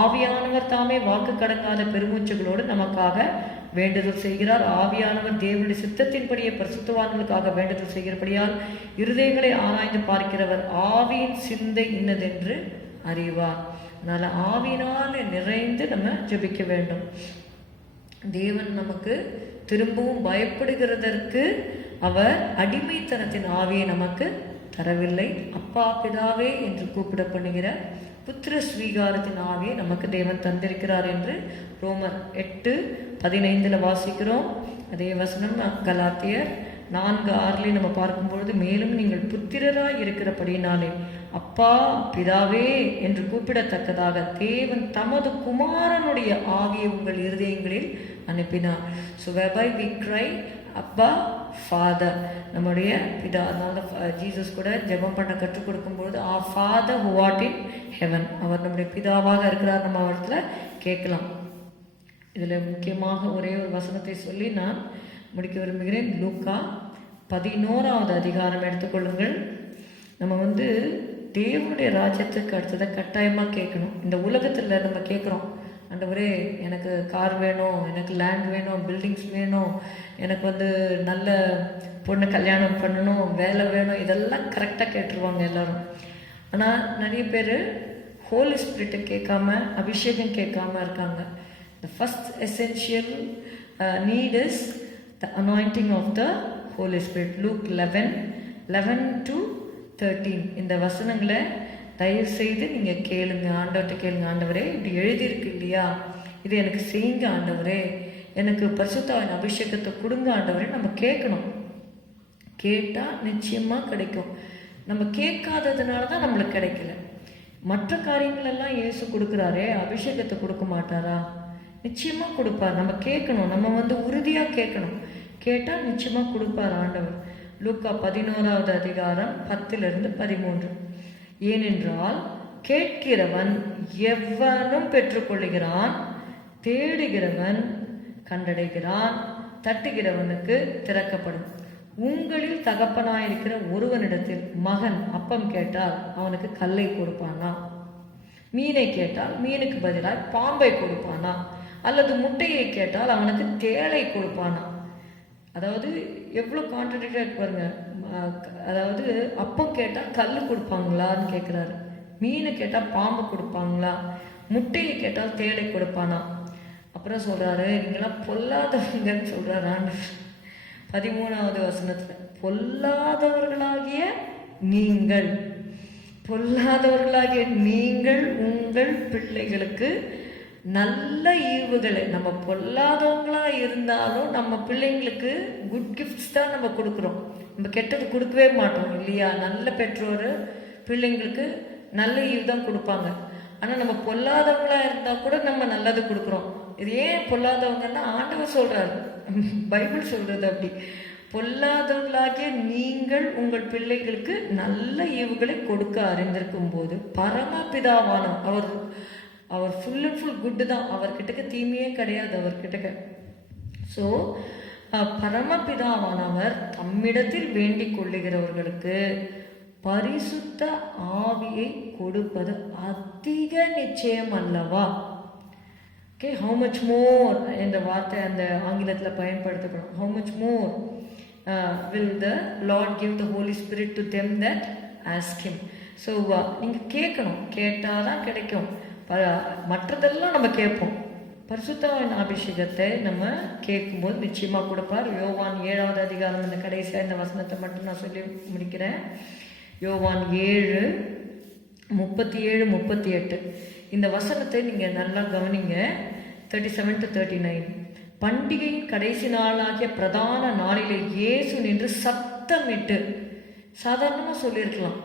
ஆவியானவர் தாமே வாக்கு கடங்காத பெருமூச்சுகளோடு நமக்காக வேண்டுதல் செய்கிறார். ஆவியானவர் தேவனுடைய சித்தத்தின்படியே பரிசுத்தவான்களுக்காக வேண்டுதல் செய்கிறபடியால் இருதயங்களை ஆராய்ந்து பார்க்கிறவர் ஆவியின் சிந்தை இன்னதென்று அறிவார். அதனால ஆவியினால் நிறைந்து நம்ம ஜெபிக்க வேண்டும். தேவன் நமக்கு திரும்பவும் பயப்படுகிறதற்கு அவர் அடிமைத்தனத்தின் ஆவியை நமக்கு தரவில்லை. அப்பா பிதாவே என்று கூப்பிட பண்ணுகிற புத்திர ஸ்வீகாரத்தின் ஆவியை நமக்கு தேவன் தந்திருக்கிறார் என்று ரோமர் 8:15 வாசிக்கிறோம். அதே வசனம் கலாத்தியர் 4:6 நம்ம பார்க்கும்பொழுது, மேலும் நீங்கள் புத்திரராய் இருக்கிறபடினாலே அப்பா பிதாவே என்று கூப்பிடத்தக்கதாக தேவன் தமது குமாரனுடைய ஆவியை உங்கள் இருதயங்களில் அனுப்பினார். ஸோ whereby we cry அப்பா ஃபாதர், நம்முடைய பிதா. அதனால ஜீசஸ் கூட ஜெபம் பண்ண கற்றுக் கொடுக்கும்பொழுது our Father who art in heaven, அவர் நம்முடைய பிதாவாக இருக்கிறார். நம்ம அவர்களை கேட்கலாம். இதில் முக்கியமாக ஒரே ஒரு வசனத்தை சொல்லி நான் முடிக்க விரும்புகிறேன். லூக்கா 11வது அதிகாரம் எடுத்துக்கொள்ளுங்கள். நம்ம தேவனுடைய ராஜ்யத்துக்கு அடுத்ததை கட்டாயமாக கேட்கணும். இந்த உலகத்தில் நம்ம கேட்குறோம், ஆண்டவரே எனக்கு கார் வேணும், எனக்கு லேண்ட் வேணும், பில்டிங்ஸ் வேணும், எனக்கு நல்ல பொண்ணு கல்யாணம் பண்ணணும், வேலை வேணும், இதெல்லாம் கரெக்டாக கேட்டுருவாங்க எல்லாரும். ஆனால் நிறைய பேர் ஹோலி ஸ்பிரிட்டை கேட்காம அபிஷேகம் கேட்காம இருக்காங்க. The first essential need is the anointing of the Holy Spirit. Luke 11:11-13 இந்த வசனங்களை தயவு செய்து நீங்கள் கேளுங்க. ஆண்டவர்கிட்ட கேளுங்க, ஆண்டவரே இப்படி எழுதியிருக்கு இல்லையா, இது எனக்கு செய்யுங்க ஆண்டவரே, எனக்கு பரிசுத்தாவின் அபிஷேகத்தை கொடுங்க ஆண்டவரே. நம்ம கேட்கணும். கேட்டால் நிச்சயமாக கிடைக்கும். நம்ம கேட்காததுனால தான் நம்மளுக்கு கிடைக்கல. மற்ற காரியங்களெல்லாம் இயேசு கொடுக்குறாரே, அபிஷேகத்தை கொடுக்க மாட்டாரா? நிச்சயமாக கொடுப்பார். நம்ம கேட்கணும். நம்ம உறுதியாக கேட்கணும். கேட்டால் நிச்சயமாக கொடுப்பார் ஆண்டவர். லூக்கா 11வது அதிகாரம் 10-13. ஏனென்றால் கேட்கிறவன் எவனும் பெற்றுக்கொள்ளுகிறான், தேடுகிறவன் கண்டடைகிறான், தட்டுகிறவனுக்கு திறக்கப்படும். உங்களில் தகப்பனாயிருக்கிற ஒருவனிடத்தில் மகன் அப்பம் கேட்டால் அவனுக்கு கல்லை கொடுப்பானா? மீனை கேட்டால் மீனுக்கு பதிலாக பாம்பை கொடுப்பானா? அல்லது முட்டையை கேட்டால் அவனுக்கு தேளை கொடுப்பானா? அதாவது எவ்வளோ கான்ட்ரடிக்டாக பாருங்க. அதாவது அப்பம் கேட்டால் கல் கொடுப்பாங்களான்னு கேட்குறாரு. மீனை கேட்டால் பாம்பு கொடுப்பாங்களா? முட்டையை கேட்டால் தேளை கொடுப்பானா? அப்புறம் சொல்கிறாரு, நீங்களாம் பொல்லாதவங்கன்னு சொல்கிறாரு ஆண்டவர் 13வது வசனத்தில். பொல்லாதவர்களாகிய நீங்கள், பொல்லாதவர்களாகிய நீங்கள் உங்கள் பிள்ளைகளுக்கு நல்ல ஈவுகளை, நம்ம பொல்லாதவங்களாக இருந்தாலும் நம்ம பிள்ளைங்களுக்கு குட் கிஃப்ட்ஸ் தான் நம்ம கொடுக்குறோம். நம்ம கெட்டது கொடுக்கவே மாட்டோம் இல்லையா? நல்ல பெற்றோர் பிள்ளைங்களுக்கு நல்ல ஈவு தான் கொடுப்பாங்க. ஆனால் நம்ம பொல்லாதவங்களாக இருந்தால் கூட நம்ம நல்லது கொடுக்குறோம். இது ஏன் பொல்லாதவங்கன்னா ஆண்டவர் சொல்கிறாரு, பைபிள் சொல்கிறது அப்படி. பொல்லாதவங்களாகிய நீங்கள் உங்கள் பிள்ளைகளுக்கு நல்ல ஈவுகளை கொடுக்க அறிந்திருக்கும் போது பரமபிதாவான அவர் ஃபுல் அண்ட் ஃபுல் குட்டு தான். அவர்கிட்டக்க தீமையே கிடையாது அவர்கிட்டக்க. ஸோ பரமபிதாவானவர் தம்மிடத்தில் வேண்டிக் கொள்ளுகிறவர்களுக்கு பரிசுத்த ஆவியை கொடுப்பது அதிக நிச்சயம் அல்லவா? ஓகே, ஹவு மச் மோர் என்ற வார்த்தை அந்த ஆங்கிலத்தில் பயன்படுத்தப்படும். How much more will the lord give the holy spirit to them that ask him. So நீங்கள் கேட்கணும். கேட்டால் தான் கிடைக்கும். மற்றதெல்லாம் நம்ம கேட்போம். பரிசுத்தாவின் அபிஷேகத்தை நம்ம கேட்கும்போது நிச்சயமாக கொடுப்பார். யோவான் 7வது அதிகாரம் இந்த கடைசியாக இந்த வசனத்தை மட்டும் நான் சொல்லி முடிக்கிறேன். யோவான் 7:37-38 இந்த வசனத்தை நீங்கள் நல்லா கவனிங்க. 37-39. பண்டிகையின் கடைசி நாளாகிய பிரதான நாளிலே இயேசு நின்று சத்தமிட்டு, சாதாரணமாக சொல்லியிருக்கலாம்,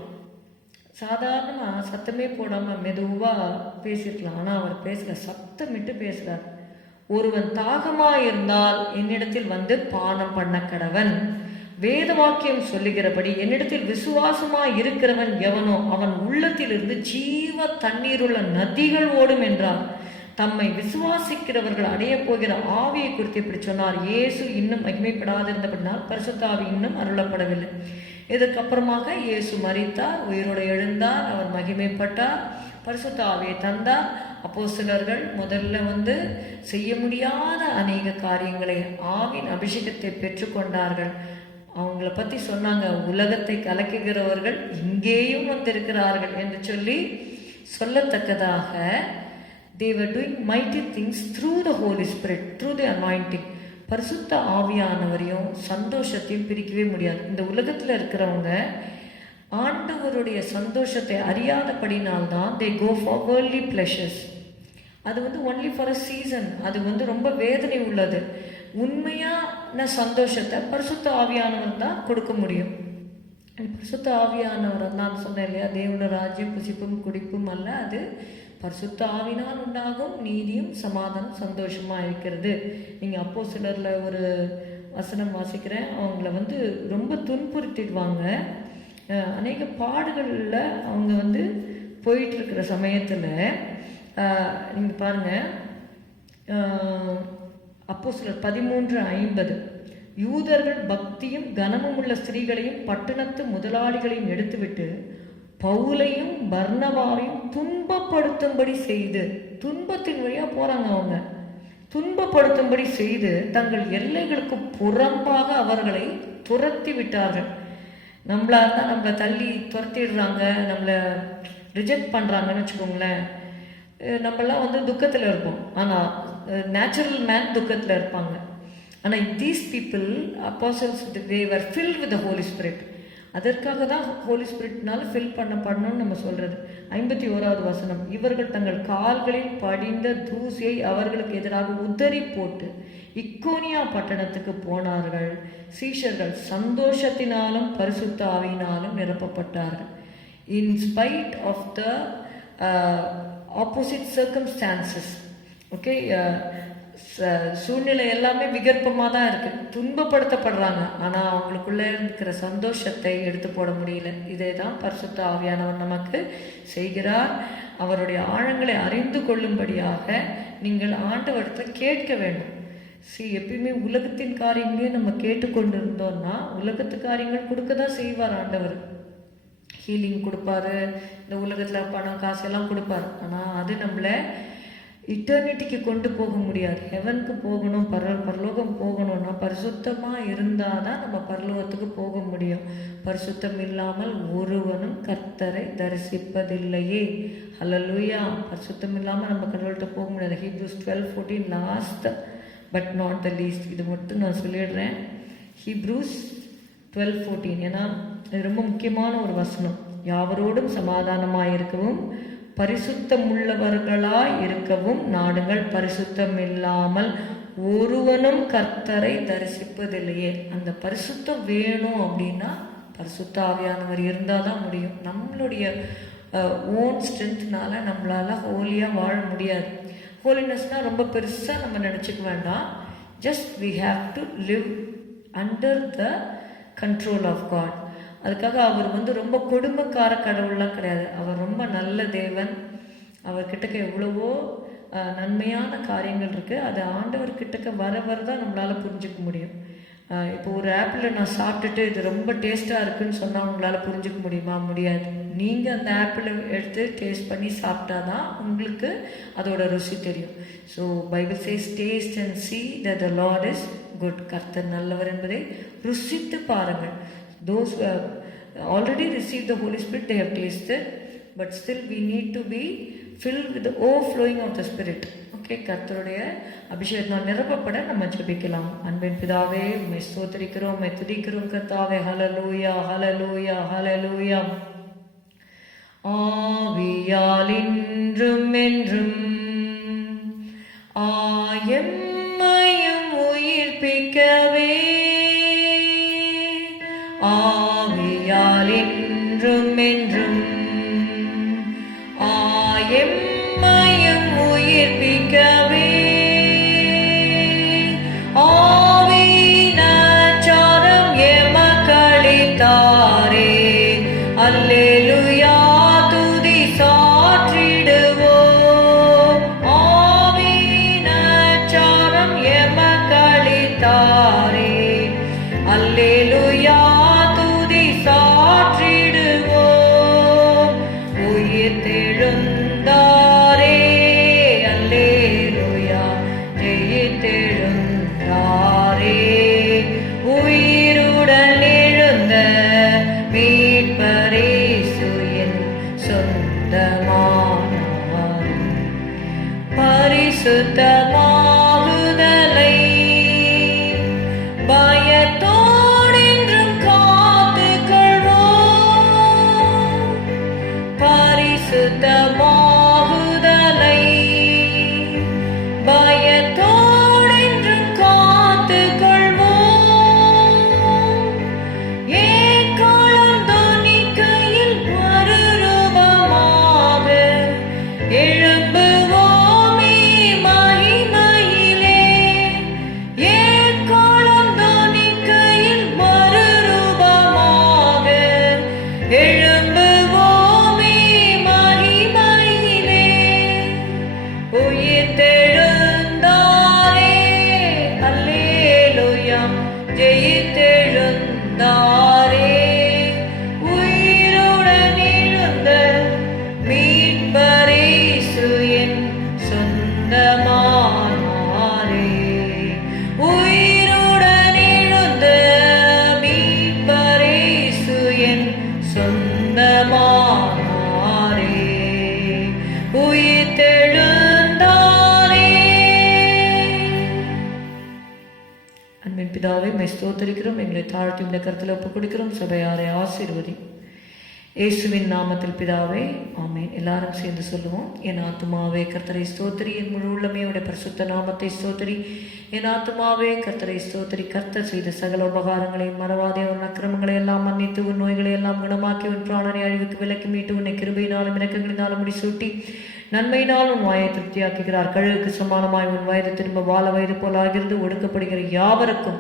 சாதாரணமாக சத்தமே போடாமல் மெதுவாக பேசியிருக்கலாம். ஆனால் அவர் பேசல, சத்தமிட்டு பேசுகிறார். ஒருவன் தாகமாக இருந்தால் என்னிடத்தில் வந்து பானம் பண்ண கடவன். வேத வாக்கியம் சொல்லுகிறபடி என்னிடத்தில் விசுவாசமாய் இருக்கிறவன் எவனோ அவன் உள்ளத்திலிருந்து ஜீவ தண்ணீருள்ள நதிகள் ஓடும் என்றார். தம்மை விசுவாசிக்கிறவர்கள் அடைய போகிற ஆவியை குறித்து இப்படி சொன்னார். இயேசு இன்னும் மகிமைப்படாதிருந்தபடினால் பரிசுத்த ஆவி இன்னும் அருளப்படவில்லை. இதற்கப்புறமாக இயேசு மரித்தார், உயிரோடு எழுந்தார், அவர் மகிமைப்பட்டார், பரிசுத்த ஆவியை தந்தார். அப்போஸ்தலர்கள் முதல்ல செய்ய முடியாத அநேக காரியங்களை, ஆவின் அபிஷேகத்தை பெற்றுக்கொண்டார்கள். அவங்கள பற்றி சொன்னாங்க, உலகத்தை கலக்குகிறவர்கள் இங்கேயும் வந்திருக்கிறார்கள் என்று சொல்லத்தக்கதாக they were doing mighty things through the Holy Spirit, through the anointing. பரிசுத்த ஆவியானவரையும் சந்தோஷத்தையும் பிரிக்கவே முடியாது. இந்த உலகத்தில் இருக்கிறவங்க ஆண்டவருடைய சந்தோஷத்தை அறியாதபடினால்தான் they go for worldly pleasures. அது only for a season. அது ரொம்ப வேதனை உள்ளது. உண்மையான சந்தோஷத்தை பரிசுத்த ஆவியானவர் தான் கொடுக்க முடியும். பரிசுத்த ஆவியானவர் நான் சொன்னேன் இல்லையா, தேவனுடைய ராஜ்யம் புசிப்பும் குடிப்பும் அல்ல, அது பரிசுத்த ஆவினால் உண்டாகும் நீதியும் சமாதானம் சந்தோஷமாக இருக்கிறது. நீங்கள் அப்போஸ்தலர்ல ஒரு வசனம் வாசிக்கிறேன், அவங்கள ரொம்ப துன்புறுத்திடுவாங்க. அநேக பாடுகளில் அவங்க போயிட்டுருக்கிற சமயத்தில் நீங்கள் பாருங்கள், அப்போஸ்தலர் 13:50 யூதர்கள் பக்தியும் கனமும் உள்ள ஸ்திரீகளையும் பட்டணத்து முதலாளிகளையும் எடுத்துவிட்டு பவுலையும் பர்னபாவையும் துன்பப்படுத்தும்படி செய்து, துன்பத்தின் வழியாக போகிறாங்க, அவங்க துன்பப்படுத்தும்படி செய்து தங்கள் எல்லைகளுக்கு புறம்பாக அவர்களை துரத்தி விட்டார்கள். நம்மளாக இருந்தால் நம்மளை தள்ளி துரத்திடுறாங்க, நம்மளை ரிஜெக்ட் பண்ணுறாங்கன்னு வச்சுக்கோங்களேன். நம்மளாம் துக்கத்தில் இருப்போம், ஆனால் நேச்சுரல் மேன் துக்கத்தில் இருப்பாங்க. ஆனால் these people apostles they were filled with the Holy Spirit. அதற்காக தான் ஹோலி ஸ்பிரிட்னால ஃபில் பண்ணணும்னு நம்ம சொல்கிறது. 51வது வசனம், இவர்கள் தங்கள் கால்களில் படிந்த தூசியை அவர்களுக்கு எதிராக உதறி போட்டு இக்கோனியா பட்டணத்துக்கு போனார்கள். சீஷர்கள் சந்தோஷத்தினாலும் பரிசுத்த ஆவியினாலும் நிரப்பப்பட்டார்கள். In spite of the opposite circumstances, okay, சூழ்நிலை எல்லாமே விகற்பமாக தான் இருக்குது, துன்பப்படுத்தப்படுறாங்க, ஆனால் அவங்களுக்குள்ளே இருக்கிற சந்தோஷத்தை எடுத்து போட முடியல. இதே தான் பரிசுத்த ஆவியானவர் நமக்கு செய்கிறார். அவருடைய ஆழங்களை அறிந்து கொள்ளும்படியாக நீங்கள் ஆண்டவரத்தை கேட்க வேண்டும். எப்பயுமே உலகத்தின் காரியங்களே நம்ம கேட்டுக்கொண்டு இருந்தோம்னா உலகத்து காரியங்கள் கொடுக்க தான் செய்வார் ஆண்டவர். ஹீலிங் கொடுப்பாரு, இந்த உலகத்தில் பணம் காசெல்லாம் கொடுப்பார், ஆனால் அது நம்மளை இட்டர்னிட்டிக்கு கொண்டு போக முடியாது. ஹெவனுக்கு போகணும், பரலோகம் போகணும்னா பரிசுத்தமாக இருந்தால் தான் நம்ம பரலோகத்துக்கு போக முடியும். பரிசுத்தம் இல்லாமல் ஒருவனும் கர்த்தரை தரிசிப்பதில்லையே. ஹல்லேலூயா. பரிசுத்தம் இல்லாமல் நம்ம கடவுள்கிட்ட போக முடியாது. Hebrews 12:14 last but not the least, இது மட்டும் நான் சொல்லிடுறேன். Hebrews 12:14, ஏன்னா இது ரொம்ப முக்கியமான ஒரு வசனம். யாவரோடும் சமாதானமாக இருக்கவும் பரிசுத்தமுள்ளவர்களாய் இருக்கவும் நாடுங்கள், பரிசுத்தம் இல்லாமல் ஒருவனும் கர்த்தரை தரிசிப்பதில்லையே. அந்த பரிசுத்தம் வேணும் அப்படின்னா பரிசுத்த ஆவியானவர் இருந்தால் தான் முடியும். நம்மளுடைய ஓன் ஸ்ட்ரென்த்னால நம்மளால் ஹோலியாக வாழ முடியாது. ஹோலினஸ்னால் ரொம்ப பெருசாக நம்ம நினச்சிக்க வேண்டாம். Just we have to live under the control of God. அதுக்காக அவர் ரொம்ப கொடுமைக்கார கடவுள்லாம் கிடையாது. அவர் ரொம்ப நல்ல தேவன். அவர்கிட்டக்க எவ்வளவோ நன்மையான காரியங்கள் இருக்குது. அது ஆண்டவர் கிட்டக்க வர தான் நம்மளால் புரிஞ்சிக்க முடியும். இப்போ ஒரு ஆப்பிள் நான் சாப்பிட்டுட்டு இது ரொம்ப டேஸ்ட்டாக இருக்குதுன்னு சொன்னால் உங்களால் புரிஞ்சிக்க முடியுமா? முடியாது. நீங்கள் அந்த ஆப்பிளை எடுத்து டேஸ்ட் பண்ணி சாப்பிட்டா தான் உங்களுக்கு அதோட ருசி தெரியும். So Bible chase taste and see that the Lord is good. கர்த்தர் நல்லவர் என்பதை ருசித்து பாருங்கள். Those who have already received the Holy Spirit, they have tasted, but still we need to be filled with the overflowing of the Spirit. Okay, கர்த்தருடைய அபிஷேகத்தினால் நிரப்பப்பட நம்ம ஜெபிக்கலாம். அன்பின் பிதாவே, உம்மை ஸ்தோத்திரிக்கிறோம், உம்மை துதிக்கிறோம் கர்த்தாவே. ஹல்லேலூயா, ஹல்லேலூயா, ஹல்லேலூயா. ஆவியால் இன்றும் என்றும் எம்மையும் உயிர்ப்பிக்கவே, ஆவியால் இன்றும் என்றும் எம்மையும் உயிர்ப்பிக்கவே, ஆவியினாச்சாரம் எமக்களித்தாரே. அல்லேலூயா, துதி சாற்றிடுவோம். ஆவியினாச்சாரம் எமக்களித்தாரே. அல்லேலூயா, துதி சாற்றிடுவோம். உயிர்த்தெழுந்தாரே. அல்லேலூயா, ஜெயித்தெழுந்தாரே. உயிருடன் எழுந்த மீட்பரே, இயேசுவின் சொந்தமானவர். பரிசுத்தமாகுதலை பயத்தோடென்றும் காத்துக்கொள்வோம். பரிசுத்தமாகுதலை பயத்தோடென்றும் காத்துக்கொள்வோம். ஏக்காலம் தொனிக்கையில் மறுரூபமாக எழும்புவோமே மகிமையிலே. ஏக்காலம் தொனிக்கையில் மறுரூபமாக எழும்புவோமே மகிமையிலே. உயிர்த்தெழுந்தாரே. அல்லேலூயா, ஜெயித்தெழுந்தாரே. உயிருடன் எழுந்த மீட்பரே, இயேசுவின் சொந்தமானாரே. உயிருடன் எழுந்த மீட்பரே, இயேசுவின் சொந்தமானாரே. உயிர்த்தெழுந்தாரே. அன்பின் பிதாவே, உம்மை ஸ்தோத்திரிக்கிறோம், எங்களை தாழ்த்தி இந்த கருத்தில் ஒப்புக் கொடுக்கிறோம். சபையாரை ஆசீர்வதி. இயேசுவின் நாமத்தில் பிதாவே, ஆமென். எல்லாரும் சேர்ந்து சொல்லுவோம். என் ஆத்துமாவே கர்த்தரை ஸ்தோத்திரி, என் முழு உள்ளமே உடைய பரிசுத்த நாமத்தை ஸ்தோத்திரி. என் ஆத்துமாவே கர்த்தரை ஸ்தோத்திரி. கர்த்தர் செய்த சகல உபகாரங்களையும் மறவாதே. உன் அக்கிரமங்களை எல்லாம் மன்னித்து, உன் நோய்களை எல்லாம் குணமாக்கி, உன் பிராணனை அழிவுக்கு விலக்கி மீட்டு, உன்னை கிருபையினாலும் இரக்கங்களினாலும் முடிசூட்டி நன்மையினால் உன் வாயை திருப்தியாக்குகிறார். கழுகுக்கு சமானமாய் உன் வயது திரும்ப வாழ வயது போல் ஆகிறது. ஒடுக்கப்படுகிற யாவருக்கும்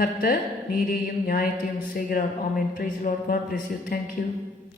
கர்த்தர் நீதியையும் நியாயத்தையும் செய்கிறார். Amen. Praise Lord. God bless you. Thank you.